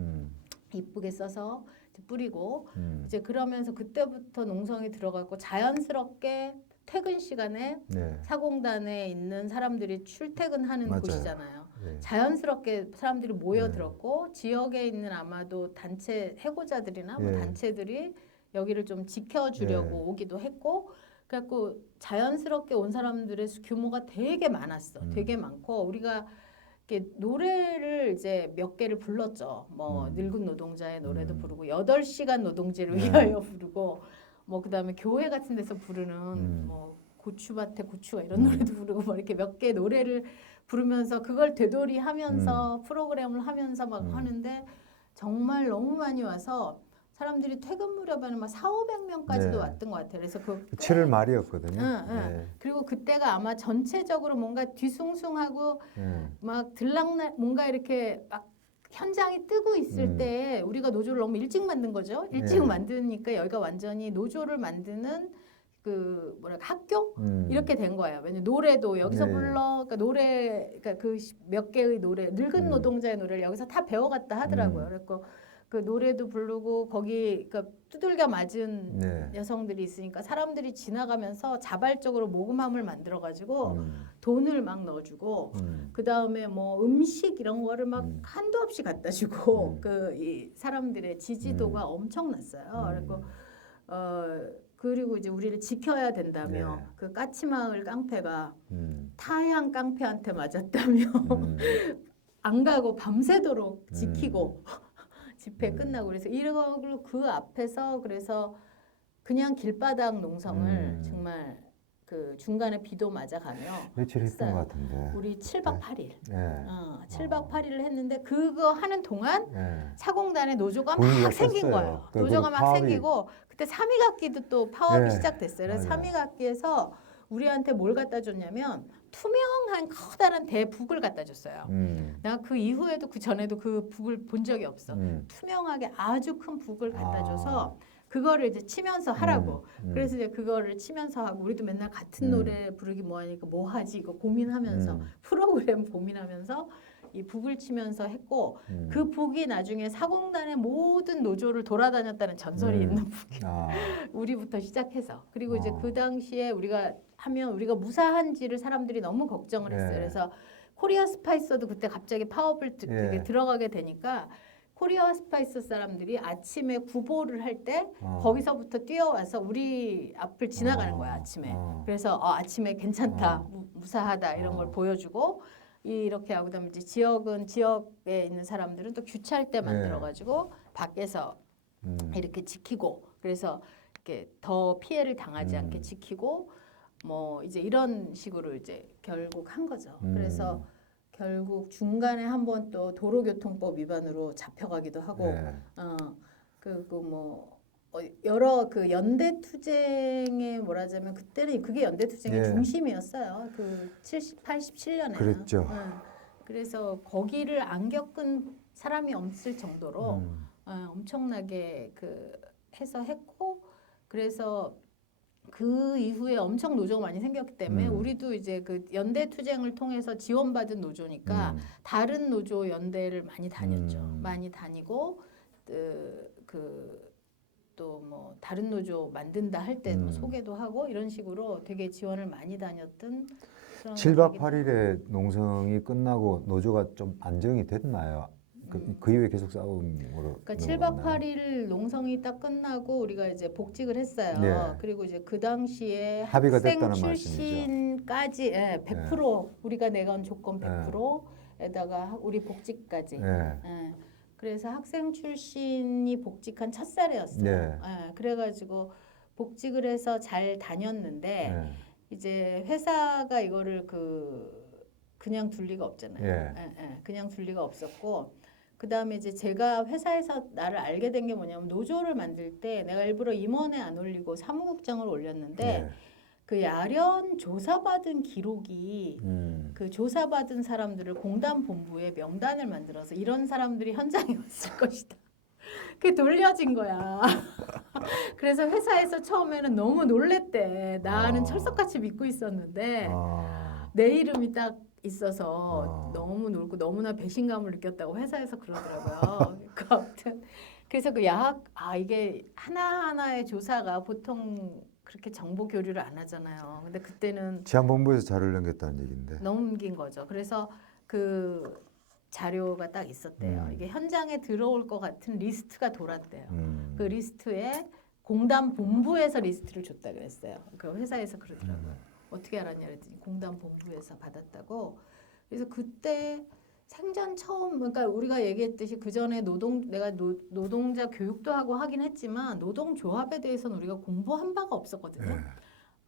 이쁘게 써서 이제 뿌리고 이제 그러면서 그때부터 농성이 들어갔고 자연스럽게 퇴근 시간에 사공단에 있는 사람들이 출퇴근하는 맞아요. 곳이잖아요. 자연스럽게 사람들이 모여들었고 지역에 있는 아마도 단체 해고자들이나 뭐 단체들이 여기를 좀 지켜주려고 오기도 했고 그래갖고 자연스럽게 온 사람들의 규모가 되게 많았어. 되게 많고 우리가 이렇게 노래를 이제 몇 개를 불렀죠. 뭐 늙은 노동자의 노래도 부르고 8시간 노동제를 위하여 부르고 뭐 그다음에 교회 같은 데서 부르는 뭐 고추밭에 고추가 이런 노래도 부르고 뭐 이렇게 몇 개 노래를 부르면서 그걸 되돌이하면서 프로그램을 하면서 막 하는데 정말 너무 많이 와서 사람들이 퇴근 무렵에는 막 4,500명까지도 네. 왔던 것 같아요. 그래서 그 7월 말이었거든요. 응, 응. 네. 그리고 그때가 아마 전체적으로 뭔가 뒤숭숭하고 네. 막 들락날 뭔가 이렇게 막 현장이 뜨고 있을 때 우리가 노조를 너무 일찍 만든 거죠. 일찍 네. 만드니까 여기가 완전히 노조를 만드는 그 뭐랄까 학교 이렇게 된 거예요. 왜냐면 노래도 여기서 네. 불러, 그러니까 노래, 그러니까 그 몇 개의 노래, 늙은 노동자의 노래를 여기서 다 배워갔다 하더라고요. 그래서 그 노래도 부르고 거기 그러니까 두들겨 맞은 네. 여성들이 있으니까 사람들이 지나가면서 자발적으로 모금함을 만들어 가지고 돈을 막 넣어주고 그 다음에 뭐 음식 이런 거를 막 한도 없이 갖다 주고 그 이 사람들의 지지도가 엄청났어요. 그리고 그리고 이제 우리를 지켜야 된다며 네. 그 까치마을 깡패가 타양 깡패한테 맞았다며 안 가고 밤새도록 지키고 집회 끝나고 그래서 이러고 그 앞에서 그래서 그냥 길바닥 농성을 정말 그 중간에 비도 맞아가며 며칠 했던 했어요. 것 같은데. 우리 7박 8일. 네. 7박 8일을 했는데 그거 하는 동안 네. 사공단에 노조가 분위기가 막 생긴 떴어요. 거예요. 그 노조가 막 파업이- 생기고 그때 삼위각기도 또 파업이 네, 시작됐어요. 그래서 맞아요. 삼위각기에서 우리한테 뭘 갖다 줬냐면 투명한 커다란 대북을 갖다 줬어요. 내가 그 이후에도 그 전에도 그 북을 본 적이 없어. 투명하게 아주 큰 북을 갖다 줘서 그거를 이제 치면서 하라고. 그래서 이제 그거를 치면서 하고 우리도 맨날 같은 노래 부르기 뭐하니까 뭐 하지 이거 고민하면서 프로그램 고민하면서 이 북을 치면서 했고 그 북이 나중에 사공단의 모든 노조를 돌아다녔다는 전설이 있는 북이 우리부터 시작해서 그리고 이제 그 당시에 우리가 하면 우리가 무사한지를 사람들이 너무 걱정을 했어요. 네. 그래서 코리아 스파이서도 그때 갑자기 파업을 되게 들어가게 되니까 코리아 스파이서 사람들이 아침에 구보를 할 때 거기서부터 뛰어와서 우리 앞을 지나가는 거야 아침에. 그래서 아침에 괜찮다, 무사하다 이런 걸 보여주고 이렇게 하고 그다음에 이제 지역에 있는 사람들은 또 규찰 때 만들어가지고 밖에서 이렇게 지키고 그래서 이렇게 더 피해를 당하지 않게 지키고 뭐 이제 이런 식으로 이제 결국 한 거죠. 그래서 결국 중간에 한번 또 도로교통법 위반으로 잡혀가기도 하고, 네. 그리고 뭐 여러 그 연대투쟁의 뭐라자면 그때는 그게 연대투쟁의 네. 중심이었어요. 그 87년에. 그랬죠. 그래서 거기를 안 겪은 사람이 없을 정도로 엄청나게 그 해서 했고, 그래서 그 이후에 엄청 노조가 많이 생겼기 때문에 우리도 이제 그 연대 투쟁을 통해서 지원받은 노조니까 다른 노조 연대를 많이 다녔죠. 많이 다니고 그 또 뭐 다른 노조 만든다 할 때 뭐 소개도 하고 이런 식으로 되게 지원을 많이 다녔던 그런 7박 계기도 8일의 농성이 끝나고 노조가 좀 안정이 됐나요? 그 이후에 계속 싸움으로 그러니까 7박 8일 농성이 딱 끝나고 우리가 이제 복직을 했어요. 네. 그리고 이제 그 당시에 합의가 학생 됐다는 출신까지 100% 우리가 내건 조건 100%에다가 우리 복직까지. 네. 예. 그래서 학생 출신이 복직한 첫사례였어요. 네. 예. 그래가지고 복직을 해서 잘 다녔는데 네. 이제 회사가 이거를 그냥 둘 리가 없잖아요. 예. 그냥 둘 리가 없었고 그 다음에 이제 제가 회사에서 나를 알게 된 게 뭐냐면 노조를 만들 때 내가 일부러 임원에 안 올리고 사무국장을 올렸는데 네. 그 야련 조사받은 기록이 그 조사받은 사람들을 공단 본부에 명단을 만들어서 이런 사람들이 현장에 왔을 것이다. 그게 돌려진 거야. 그래서 회사에서 처음에는 너무 놀랬대. 나는 철석같이 믿고 있었는데 내 이름이 딱 있어서 너무 놀고 너무나 배신감을 느꼈다고 회사에서 그러더라고요. 아무튼 그래서 그 이게 하나하나의 조사가 보통 그렇게 정보 교류를 안 하잖아요. 근데 그때는 치안본부에서 자료를 넘겼다는 얘기인데. 넘긴 거죠. 그래서 그 자료가 딱 있었대요. 이게 현장에 들어올 것 같은 리스트가 돌았대요. 그 리스트에 공단 본부에서 리스트를 줬다 그랬어요. 그 회사에서 그러더라고요. 어떻게 알았냐 그랬더니 공단 본부에서 받았다고. 그래서 그때 생전 처음, 그러니까 우리가 얘기했듯이 그 전에 내가 노동자 교육도 하고 하긴 했지만 노동조합에 대해서는 우리가 공부한 바가 없었거든요. 예.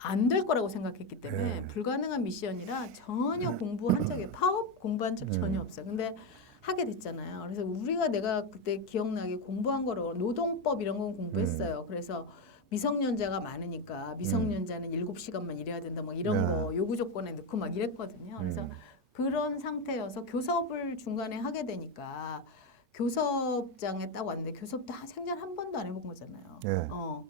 안 될 거라고 생각했기 때문에 예. 불가능한 미션이라 전혀 공부한 적이 파업 공부한 적 전혀 없어요. 근데 하게 됐잖아요. 그래서 내가 그때 기억나게 공부한 거로 노동법 이런 건 공부했어요. 그래서 미성년자가 많으니까 미성년자는 7시간만 일해야 된다 뭐 이런 거 요구 조건에 넣고 막 이랬거든요. 그래서 그런 상태여서 교섭을 중간에 하게 되니까 교섭장에 딱 왔는데 교섭도 생전 한 번도 안 해본 거잖아요. 예.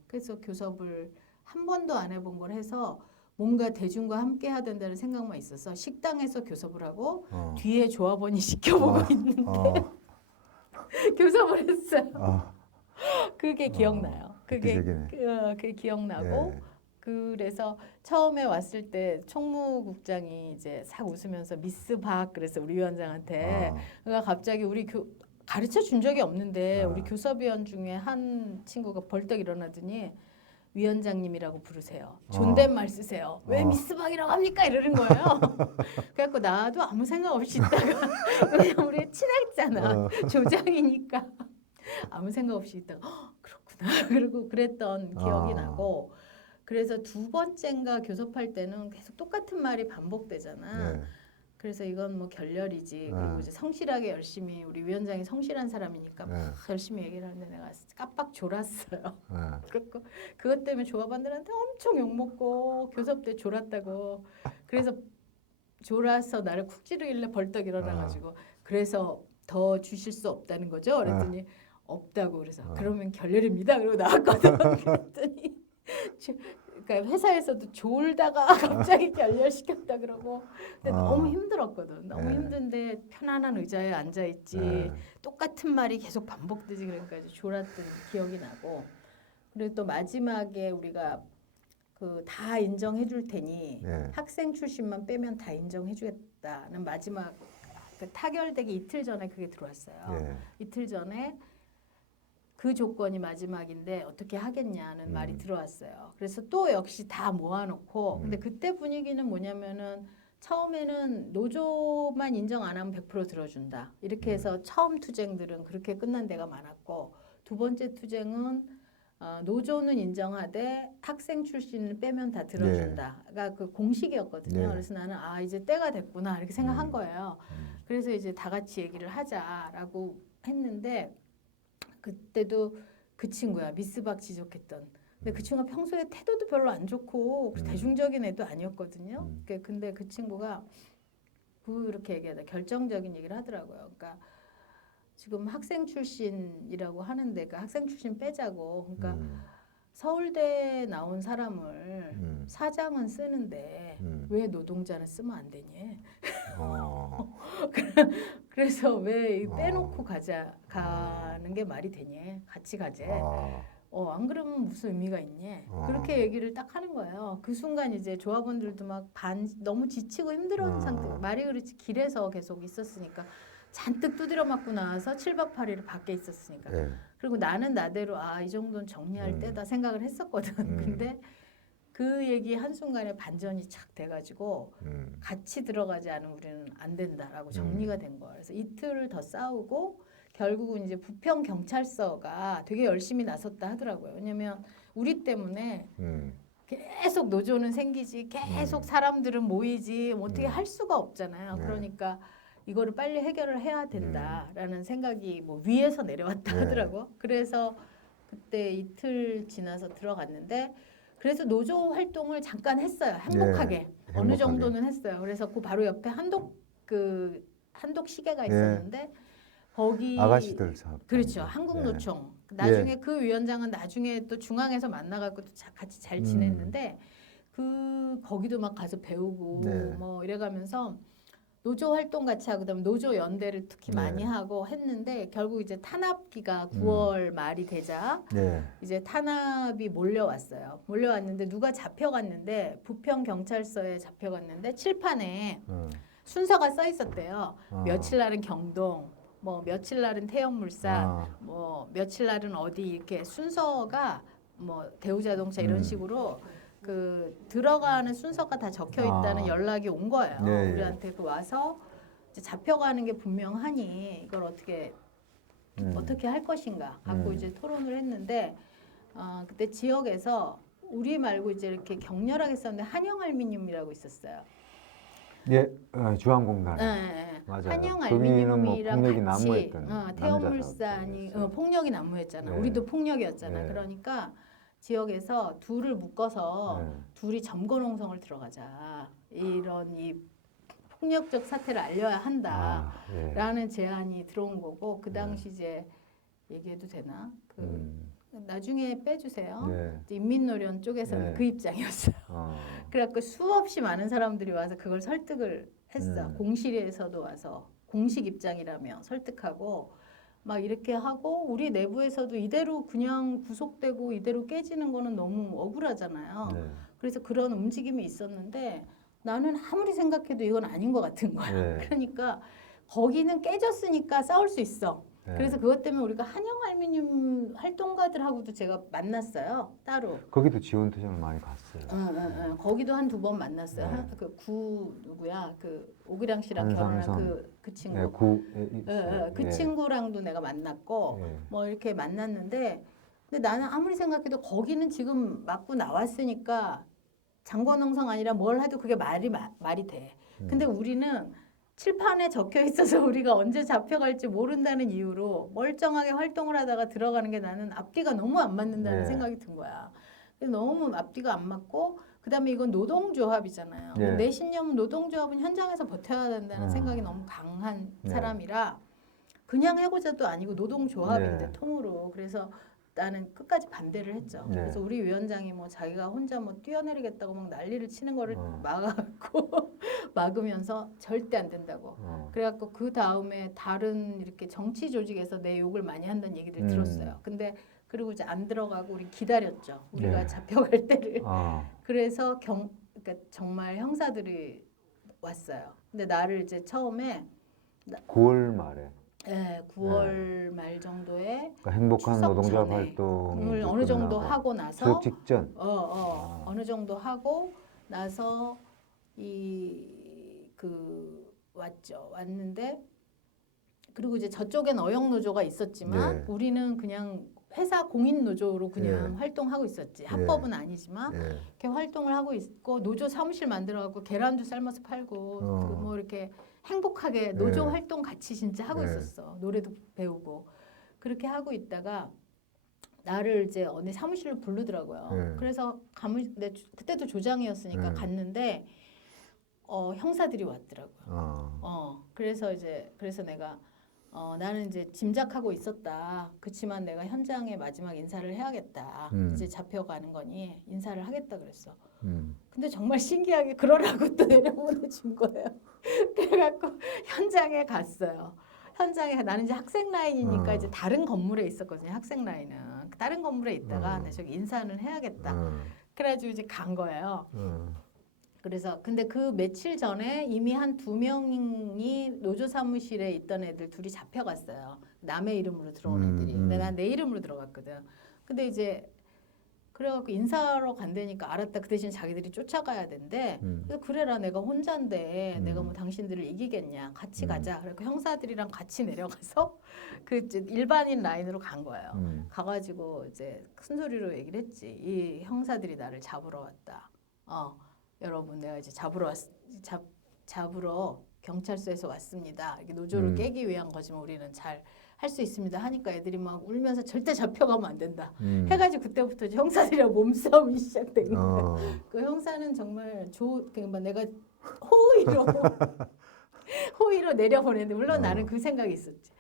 그래서 교섭을 한 번도 안 해본 걸 해서 뭔가 대중과 함께 해야 된다는 생각만 있어서 식당에서 교섭을 하고 뒤에 조합원이 지켜보고 있는데 교섭을 했어요. 그게 기억나요. 그게 기억나고 예. 그래서 처음에 왔을 때 총무국장이 이제 싹 웃으면서 미스 박 그래서 우리 위원장한테 그러니까 갑자기 가르쳐 준 적이 없는데 우리 교섭위원 중에 한 친구가 벌떡 일어나더니 위원장님이라고 부르세요. 존댓말 쓰세요. 왜 미스박이라고 합니까? 이러는 거예요. 그래갖고 나도 아무 생각 없이 있다가 왜냐면 우리 친했잖아. 조장이니까 아무 생각 없이 있다가 그렇구나. 그리고 그랬던 기억이 나고 그래서 두 번째인가 교섭할 때는 계속 똑같은 말이 반복되잖아. 네. 그래서 이건 뭐 결렬이지. 그리고 이제 성실하게 열심히 우리 위원장이 성실한 사람이니까 막 열심히 얘기를 하는데 내가 깜빡 졸았어요. 그렇고 그것 때문에 조합원들한테 엄청 욕먹고 교섭 때 졸았다고. 그래서 졸아서 나를 쿡 찌르길래 벌떡 일어나가지고 그래서 더 주실 수 없다는 거죠? 그랬더니 없다고. 그래서 그러면 결렬입니다. 그러고 나왔거든. 그랬더니 그러니까 회사에서도 졸다가 갑자기 결렬시켰다 그러고 근데 너무 힘들었거든. 너무 힘든데 편안한 의자에 앉아 있지 똑같은 말이 계속 반복되지 그러니까 이제 졸았던 기억이 나고 그리고 또 마지막에 우리가 그 다 인정해 줄 테니 학생 출신만 빼면 다 인정해 주겠다는 마지막 그 타결되기 이틀 전에 그게 들어왔어요. 이틀 전에 그 조건이 마지막인데 어떻게 하겠냐는 말이 들어왔어요. 그래서 또 역시 다 모아놓고 근데 그때 분위기는 뭐냐면은 처음에는 노조만 인정 안 하면 100% 들어준다. 이렇게 해서 처음 투쟁들은 그렇게 끝난 데가 많았고 두 번째 투쟁은 노조는 인정하되 학생 출신을 빼면 다 들어준다가 그 공식이었거든요. 그래서 나는 이제 때가 됐구나 이렇게 생각한 거예요. 그래서 이제 다 같이 얘기를 하자라고 했는데 그때도 그 친구야 미스박 지적했던. 근데 그 친구가 평소에 태도도 별로 안 좋고 대중적인 애도 아니었거든요. 근데 그 친구가 그렇게 얘기하다 결정적인 얘기를 하더라고요. 그러니까 지금 학생 출신이라고 하는데 그 학생 출신 빼자고. 그러니까 서울대 나온 사람을 사장은 쓰는데 왜 노동자는 쓰면 안 되니? 그래서 왜 빼놓고 가는 게 말이 되니? 같이 가재. 안 그러면 무슨 의미가 있니? 그렇게 얘기를 딱 하는 거예요. 그 순간 이제 조합원들도 막 너무 지치고 힘들어하는 상태. 말이 그렇지 길에서 계속 있었으니까 잔뜩 두드려 맞고 나와서 7박 8일을 밖에 있었으니까. 그리고 나는 나대로 이 정도는 정리할 때다 생각을 했었거든. 근데 그 얘기 한순간에 반전이 착 돼가지고 같이 들어가지 않으면 우리는 안 된다라고 정리가 된 거예요. 그래서 이틀을 더 싸우고 결국은 이제 부평 경찰서가 되게 열심히 나섰다 하더라고요. 왜냐면 우리 때문에 계속 노조는 생기지 계속 사람들은 모이지 어떻게 할 수가 없잖아요. 그러니까 이거를 빨리 해결을 해야 된다라는 생각이 뭐 위에서 내려왔다 하더라고. 그래서 그때 이틀 지나서 들어갔는데 그래서 노조 활동을 잠깐 했어요. 행복하게. 어느 정도는 했어요. 그래서 그 바로 옆에 한독 시계가 있었는데 거기 아가씨들 사업. 그렇죠. 한국노총. 나중에 그 위원장은 나중에 또 중앙에서 만나갖고 또 같이 잘 지냈는데 거기도 막 가서 배우고 뭐 이래가면서 노조 활동 같이 하고 그다음에 노조 연대를 특히 많이 하고 했는데 결국 이제 탄압기가 9월 말이 되자 이제 탄압이 몰려왔어요. 몰려왔는데 누가 잡혀갔는데 부평 경찰서에 잡혀갔는데 칠판에 순서가 써 있었대요. 며칠 날은 경동, 뭐 며칠 날은 태연물산, 뭐 며칠 날은 어디 이렇게 순서가 뭐 대우자동차 이런 음. 식으로 그 들어가는 순서가 다 적혀 있다는 아. 연락이 온 거예요. 네, 예. 우리한테 그 와서 이제 잡혀가는 게 분명하니 이걸 어떻게 할 것인가 갖고 이제 토론을 했는데 그때 지역에서 우리 말고 이제 이렇게 격렬하게 썼는데 한영알미늄이라고 있었어요. 예, 주한공단. 네, 맞아요. 한영 거기는 뭐 알미늄이랑 폭력이 같이 난무했던 태엽물산이 남자사업자였어요. 폭력이 난무했잖아. 네. 우리도 폭력이었잖아. 네. 그러니까 지역에서 둘을 묶어서 네. 둘이 점거농성을 들어가자. 이런 이 폭력적 사태를 알려야 한다. 아, 예. 라는 제안이 들어온 거고 그 네. 당시 이제 얘기해도 되나? 음, 나중에 빼주세요. 네. 인민노련 쪽에서는 네. 그 입장이었어요. 어, 그래갖고 수없이 많은 사람들이 와서 그걸 설득을 했어. 공실에서도 와서 공식 입장이라며 설득하고 막 이렇게 하고 우리 내부에서도 이대로 그냥 구속되고 이대로 깨지는 거는 너무 억울하잖아요. 네. 그래서 그런 움직임이 있었는데 나는 아무리 생각해도 이건 아닌 것 같은 거야. 네. 그러니까 거기는 깨졌으니까 싸울 수 있어. 네. 그래서 그것 때문에 우리가 한영알미늄 활동가들하고도 제가 만났어요. 따로. 거기도 지원 투쟁을 많이 갔어요. 거기도 한 두 번 만났어요. 네. 그 누구야? 그 오기랑 씨랑 한상선. 결혼한 그 친구. 네, 그 친구랑도 내가 만났고 예. 뭐 이렇게 만났는데 근데 나는 아무리 생각해도 거기는 지금 맞고 나왔으니까 장관농성 아니라 뭘 해도 그게 말이 돼. 근데 우리는 칠판에 적혀 있어서 우리가 언제 잡혀갈지 모른다는 이유로 멀쩡하게 활동을 하다가 들어가는 게 나는 앞뒤가 너무 안 맞는다는 네. 생각이 든 거야. 그래서 너무 앞뒤가 안 맞고 그다음에 이건 노동조합이잖아요. 네. 내 신념은 노동조합은 현장에서 버텨야 된다는 생각이 너무 강한 네. 사람이라 그냥 해고자도 아니고 노동조합인데 네. 통으로 그래서 나는 끝까지 반대를 했죠. 네. 그래서 우리 위원장이 뭐 자기가 혼자 뭐 뛰어내리겠다고 막 난리를 치는 거를 어. 막아갖고 막으면서 절대 안 된다고. 그래갖고 그 다음에 다른 이렇게 정치 조직에서 내 욕을 많이 한다는 얘기를 들었어요. 근데 그리고 이제 안 들어가고 우리 기다렸죠. 우리가 네. 잡혀갈 때를. 아, 그래서 그러니까 정말 형사들이 왔어요. 근데 나를 이제 처음에 9월 말에. 9월 말 정도에 그러니까 행복한 추석 노동조합 전에 활동을 어느 정도 하고 나서 추석 직전. 어느 정도 하고 나서 왔는데 그리고 이제 저쪽엔 어영 노조가 있었지만 네. 우리는 그냥 회사 공인 노조로 그냥 네. 활동하고 있었지 합법은 아니지만 예. 이렇게 활동을 하고 있고 노조 사무실 만들어갖고 계란도 삶아서 팔고 그 뭐 이렇게 행복하게 노조 네. 활동 같이 진짜 하고 네. 있었어. 노래도 배우고 그렇게 하고 있다가 나를 이제 어느 사무실로 부르더라고요. 네. 그래서 그때도 조장이었으니까 네. 갔는데 형사들이 왔더라고요. 그래서 내가 나는 이제 짐작하고 있었다. 그치만 내가 현장에 마지막 인사를 해야겠다. 이제 잡혀가는 거니 인사를 하겠다 그랬어. 근데 정말 신기하게 그러라고 또 내려보내준 거예요. 그래갖고 현장에 갔어요. 현장에 나는 이제 학생 라인이니까 이제 다른 건물에 있었거든요. 학생 라인은 다른 건물에 있다가 나 저기 인사는 해야겠다. 그래가지고 이제 간 거예요. 그래서 근데 그 며칠 전에 이미 한 2명이 노조 사무실에 있던 애들 둘이 잡혀갔어요. 남의 이름으로 들어온 애들이. 근데 난 내 이름으로 들어갔거든. 근데 이제 그래갖고 인사하러 간다니까 알았다. 그 대신 자기들이 쫓아가야 된대. 그래서 그래라 내가 혼자인데 내가 뭐 당신들을 이기겠냐. 같이 가자. 그래서 형사들이랑 같이 내려가서 그 이제 일반인 라인으로 간 거예요. 가가지고 이제 큰 소리로 얘기를 했지. 이 형사들이 나를 잡으러 왔다. 여러분 내가 이제 잡으러 경찰서에서 왔습니다. 이렇게 노조를 깨기 위한 거지만 우리는 잘 할 수 있습니다 하니까 애들이 막 울면서 절대 잡혀가면 안 된다 해가지고 그때부터 이제 형사들이랑 몸싸움이 시작된 거예요. 그 형사는 정말 그러니까 내가 호의로 내려보냈는데 물론 나는 그 생각이 있었지.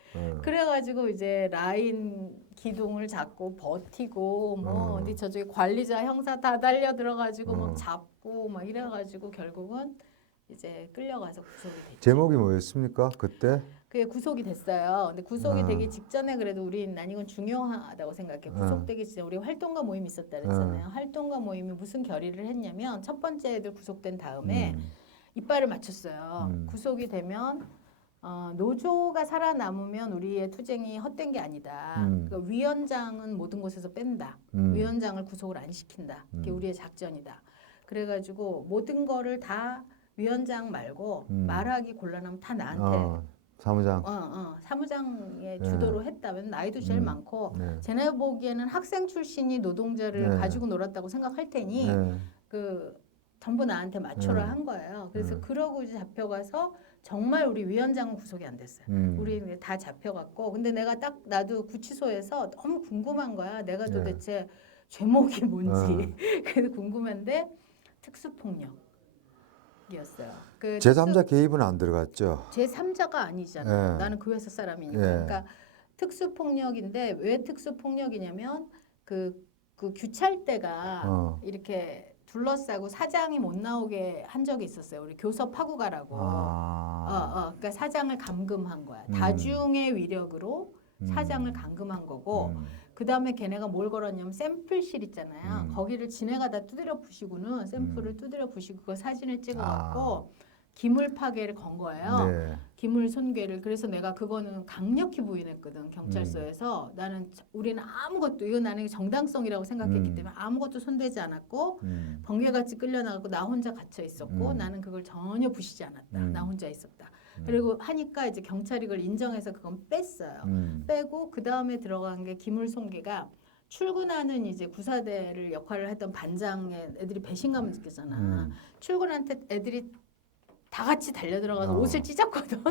그래가지고 이제 라인 기둥을 잡고 버티고 뭐 어디 저쪽에 관리자 형사 다 달려 들어가지고 막 잡고 막 이래가지고 결국은 이제 끌려가서 구속이 됐지. 제목이 뭐였습니까? 그때? 그게 구속이 됐어요. 근데 구속이 되기 직전에 그래도 난 이건 중요하다고 생각해. 구속되기 전에 우리 활동가 모임이 있었다 그랬잖아요. 활동가 모임이 무슨 결의를 했냐면 첫 번째 애들 구속된 다음에 이빨을 맞췄어요. 구속이 되면 노조가 살아남으면 우리의 투쟁이 헛된 게 아니다. 그 위원장은 모든 곳에서 뺀다. 위원장을 구속을 안 시킨다. 그게 우리의 작전이다. 그래가지고 모든 거를 다 위원장 말고 말하기 곤란하면 다 나한테 사무장. 사무장의 주도로 했다면 나이도 제일 많고 네. 쟤네 보기에는 학생 출신이 노동자를 네. 가지고 놀았다고 생각할 테니 네. 그 전부 나한테 맞춰라 한 거예요. 그래서 그러고 이제 잡혀가서 정말 우리 위원장은 구속이 안 됐어요. 우리 다 잡혀갔고 근데 내가 딱 나도 구치소에서 너무 궁금한 거야. 내가 도대체 죄목이 뭔지 그래서 궁금한데 특수폭력이었어요. 그 제3자 개입은 안 들어갔죠. 제3자가 아니잖아요. 네. 나는 그 회사 사람이니까. 네. 그러니까 특수폭력인데 왜 특수폭력이냐면 그 규찰대가 이렇게 둘러싸고 사장이 못 나오게 한 적이 있었어요. 우리 교섭하고 가라고. 그러니까 사장을 감금한 거야. 다중의 위력으로 사장을 감금한 거고 그 다음에 걔네가 뭘 걸었냐면 샘플실 있잖아요. 거기를 지네가 다 두드려 부시고는 샘플을 두드려 부시고 그 사진을 찍어갖고 기물 파괴를 건 거예요. 네. 기물 손괴를. 그래서 내가 그거는 강력히 부인했거든. 경찰서에서. 우리는 아무것도 이건 나는 정당성이라고 생각했기 때문에 아무것도 손대지 않았고 번개같이 끌려나가고 나 혼자 갇혀 있었고 나는 그걸 전혀 부시지 않았다. 나 혼자 있었다. 그리고 하니까 이제 경찰이 그걸 인정해서 그건 뺐어요. 빼고 그 다음에 들어간 게 기물 손괴가 출근하는 이제 구사대를 역할을 했던 반장의 애들이 배신감을 느꼈잖아. 출근할 때 애들이 다 같이 달려들어가서 옷을 찢었거든.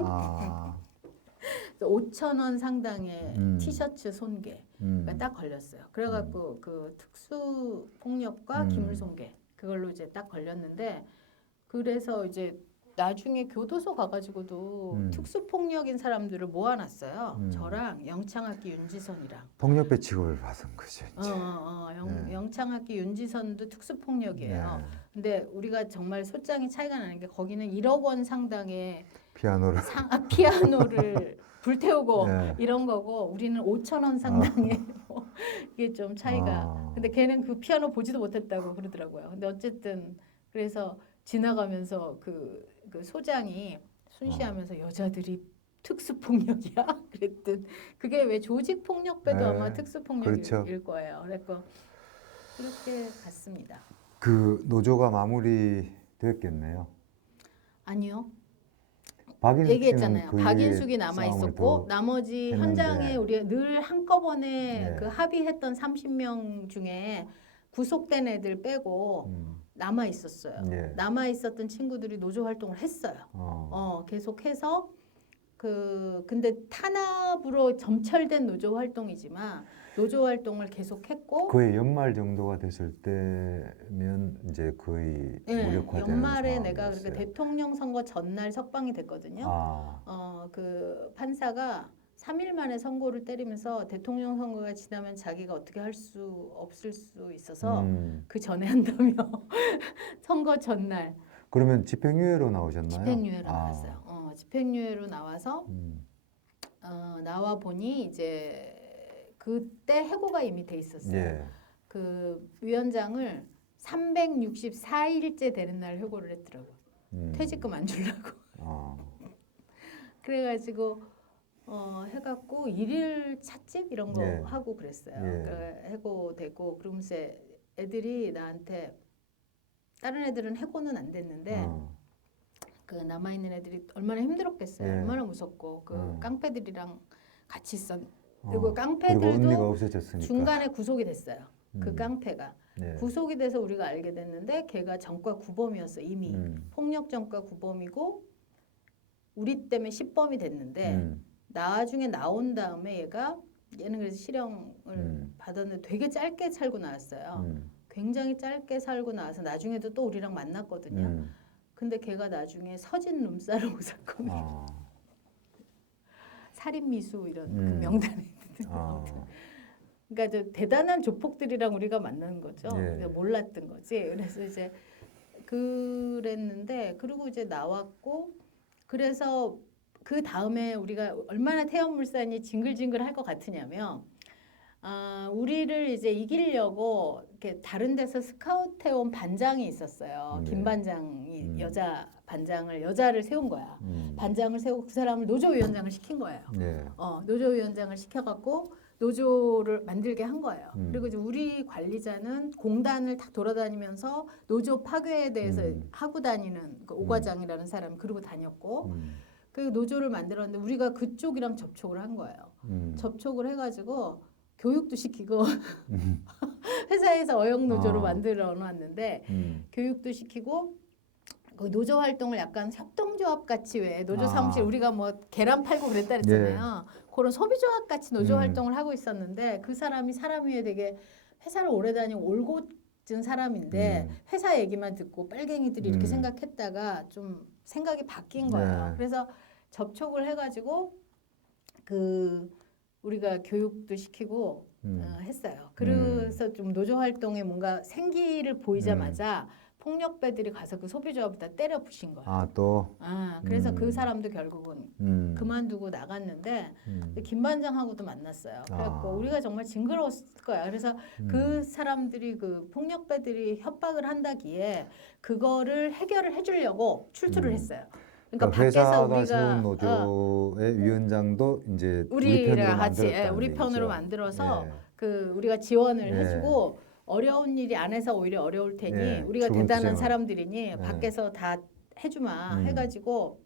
5,000원 상당의 티셔츠 손괴가 딱 걸렸어요. 그래갖고 그 특수 폭력과 기물 손괴 그걸로 이제 딱 걸렸는데 그래서 이제 나중에 교도소 가가지고도 특수 폭력인 사람들을 모아놨어요. 저랑 영창학기 윤지선이랑. 폭력배 취급을 받은 거죠. 이제. 영창학기 윤지선도 특수 폭력이에요. 근데 우리가 정말 소장이 차이가 나는 게 거기는 1억 원 상당의 피아노를 불태우고 이런 거고 우리는 5,000원 상당의 이게 좀 차이가. 근데 걔는 그 피아노 보지도 못했다고 그러더라고요. 근데 어쨌든 그래서 지나가면서 그 소장이 순시하면서 여자들이 특수폭력이야? 그랬든 그게 왜 조직폭력배도 아마 특수폭력일 그렇죠. 거예요. 그래서 그렇게 갔습니다. 그 노조가 마무리됐겠네요. 아니요. 박인숙 얘기했잖아요. 씨는 박인숙이 남아 있었고 나머지 했는데. 현장에 우리 늘 한꺼번에 그 합의했던 30명 중에 구속된 애들 빼고 남아 있었어요. 남아 있었던 친구들이 노조 활동을 했어요. 계속해서 근데 탄압으로 점철된 노조 활동이지만 노조 활동을 계속했고 거의 연말 정도가 됐을 때면 이제 거의 무력화되는 연말에 내가 상황이었어요. 그러니까 대통령 선거 전날 석방이 됐거든요. 그 판사가 3일 만에 선고를 때리면서 대통령 선거가 지나면 자기가 어떻게 할 수 없을 수 있어서 그 전에 한다며 선거 전날. 그러면 집행유예로 나오셨나요? 집행유예로 나왔어요. 집행유예로 나와서 나와 보니 이제 그때 해고가 이미 돼 있었어요. 그 위원장을 364일째 되는 날 해고를 했더라고. 퇴직금 안 주려고. 그래가지고 해갖고 일일 찻집 이런 거 하고 그랬어요. 해고되고 그러면서 애들이 나한테 다른 애들은 해고는 안 됐는데 그 남아 있는 애들이 얼마나 힘들었겠어요. 얼마나 무섭고 그 깡패들이랑 같이 있었. 그리고 깡패들도 중간에 구속이 됐어요. 그 깡패가 구속이 돼서 우리가 알게 됐는데 걔가 전과 구범이었어 이미. 폭력 전과 구범이고 우리 때문에 10범이 됐는데 나중에 나온 다음에 얘는 그래서 실형을 받았는데 되게 짧게 살고 나왔어요. 굉장히 짧게 살고 나와서 나중에도 또 우리랑 만났거든요. 근데 걔가 나중에 서진 룸사롱 사건을 살인미수 이런 그 명단에 그러니까 저 대단한 조폭들이랑 우리가 만나는 거죠. 몰랐던 거지. 그래서 이제 그랬는데 그리고 이제 나왔고 그래서 그 다음에 우리가 얼마나 태연물산이 징글징글 할 것 같으냐면 우리를 이제 이기려고 이렇게 다른 데서 스카우트해온 반장이 있었어요. 네. 김 반장이 여자 반장을 여자를 세운 거야. 음. 반장을 세우고 그 사람을 노조위원장을 시킨 거예요. 네. 노조위원장을 시켜갖고 노조를 만들게 한 거예요. 음. 그리고 이제 우리 관리자는 공단을 다 돌아다니면서 노조 파괴에 대해서 하고 다니는 그 오과장이라는 사람이 그러고 다녔고 그 노조를 만들었는데 우리가 그쪽이랑 접촉을 한 거예요. 접촉을 해가지고 교육도 시키고 회사에서 어영 노조로 만들어 놨는데 교육도 시키고 그 노조 활동을 약간 협동조합 같이 왜 노조 사무실 우리가 뭐 계란 팔고 그랬다 그랬잖아요. 그런 소비조합 같이 노조 활동을 하고 있었는데 그 사람이 사람 위에 되게 회사를 오래 다니고 올곧은 사람인데 회사 얘기만 듣고 빨갱이들이 이렇게 생각했다가 좀 생각이 바뀐 거예요. 그래서 접촉을 해가지고 그 우리가 교육도 시키고 했어요. 그래서 좀 노조 활동에 뭔가 생기를 보이자마자 폭력배들이 가서 그 소비조합을 다 때려 부신 거예요. 그래서 그 사람도 결국은 그만두고 나갔는데 김 반장하고도 만났어요. 그래갖고 우리가 정말 징그러웠을 거야. 그래서 그 사람들이 그 폭력배들이 협박을 한다기에 그거를 해결을 해주려고 출두를 했어요. 그러니까 밖에서 회사가 세운 우리가 노조의 위원장도 이제 우리랑 같이 만들었다는 우리 편으로 얘기죠. 만들어서 네. 그 우리가 지원을 네. 해주고 어려운 일이 안에서 오히려 어려울 테니 네, 우리가 출근 대단한 투쟁을. 사람들이니 밖에서 다 해주마 해가지고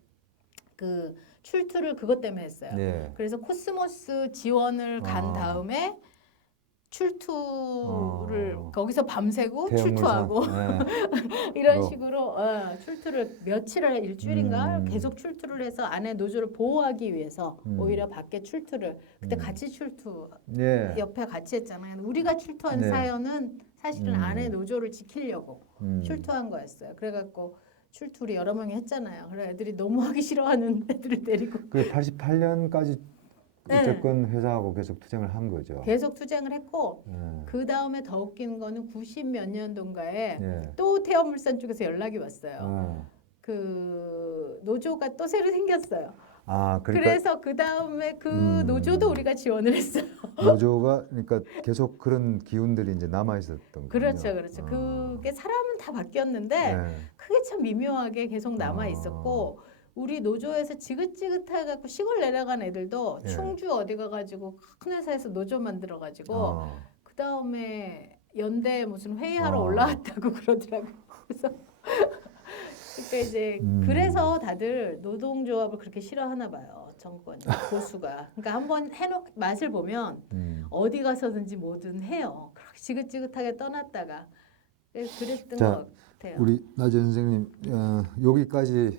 그 출투를 그것 때문에 했어요. 네. 그래서 코스모스 지원을 간 다음에 출투를 거기서 밤새고 출투하고 이런 식으로 출투를 며칠을 일주일인가 계속 출투를 해서 안에 노조를 보호하기 위해서 오히려 밖에 출투를 그때 같이 출투 옆에 같이 했잖아요. 우리가 출투한 사연은 사실은 안에 노조를 지키려고 출투한 거였어요. 그래갖고 출투를 여러 명이 했잖아요. 그래 애들이 너무 하기 싫어하는 애들을 데리고 그 88년까지 어쨌건 회사하고 계속 투쟁을 한 거죠. 계속 투쟁을 했고 그 다음에 더 웃기는 거는 90 몇 년도인가에 네. 또 태엽물산 쪽에서 연락이 왔어요. 그 노조가 또 새로 생겼어요. 그러니까 그래서 그 다음에 그 노조도 우리가 지원을 했어요. 노조가 그러니까 계속 그런 기운들이 이제 남아 있었던 거예요. 그렇죠, 그렇죠. 그게 사람은 다 바뀌었는데 그게 참 미묘하게 계속 남아 있었고. 우리 노조에서 지긋지긋해갖고 시골 내려간 애들도 충주 어디 가가지고 큰 회사에서 노조 만들어가지고 그 다음에 연대 무슨 회의하러 올라왔다고 그러더라고. 그래서 그러니까 이제 그래서 다들 노동조합을 그렇게 싫어하나 봐요. 정권 보수가. 그러니까 한번 해놓 맛을 보면 어디 가서든지 뭐든 해요. 그렇게 지긋지긋하게 떠났다가 그랬던 것 같아요. 우리 나재 선생님 여기까지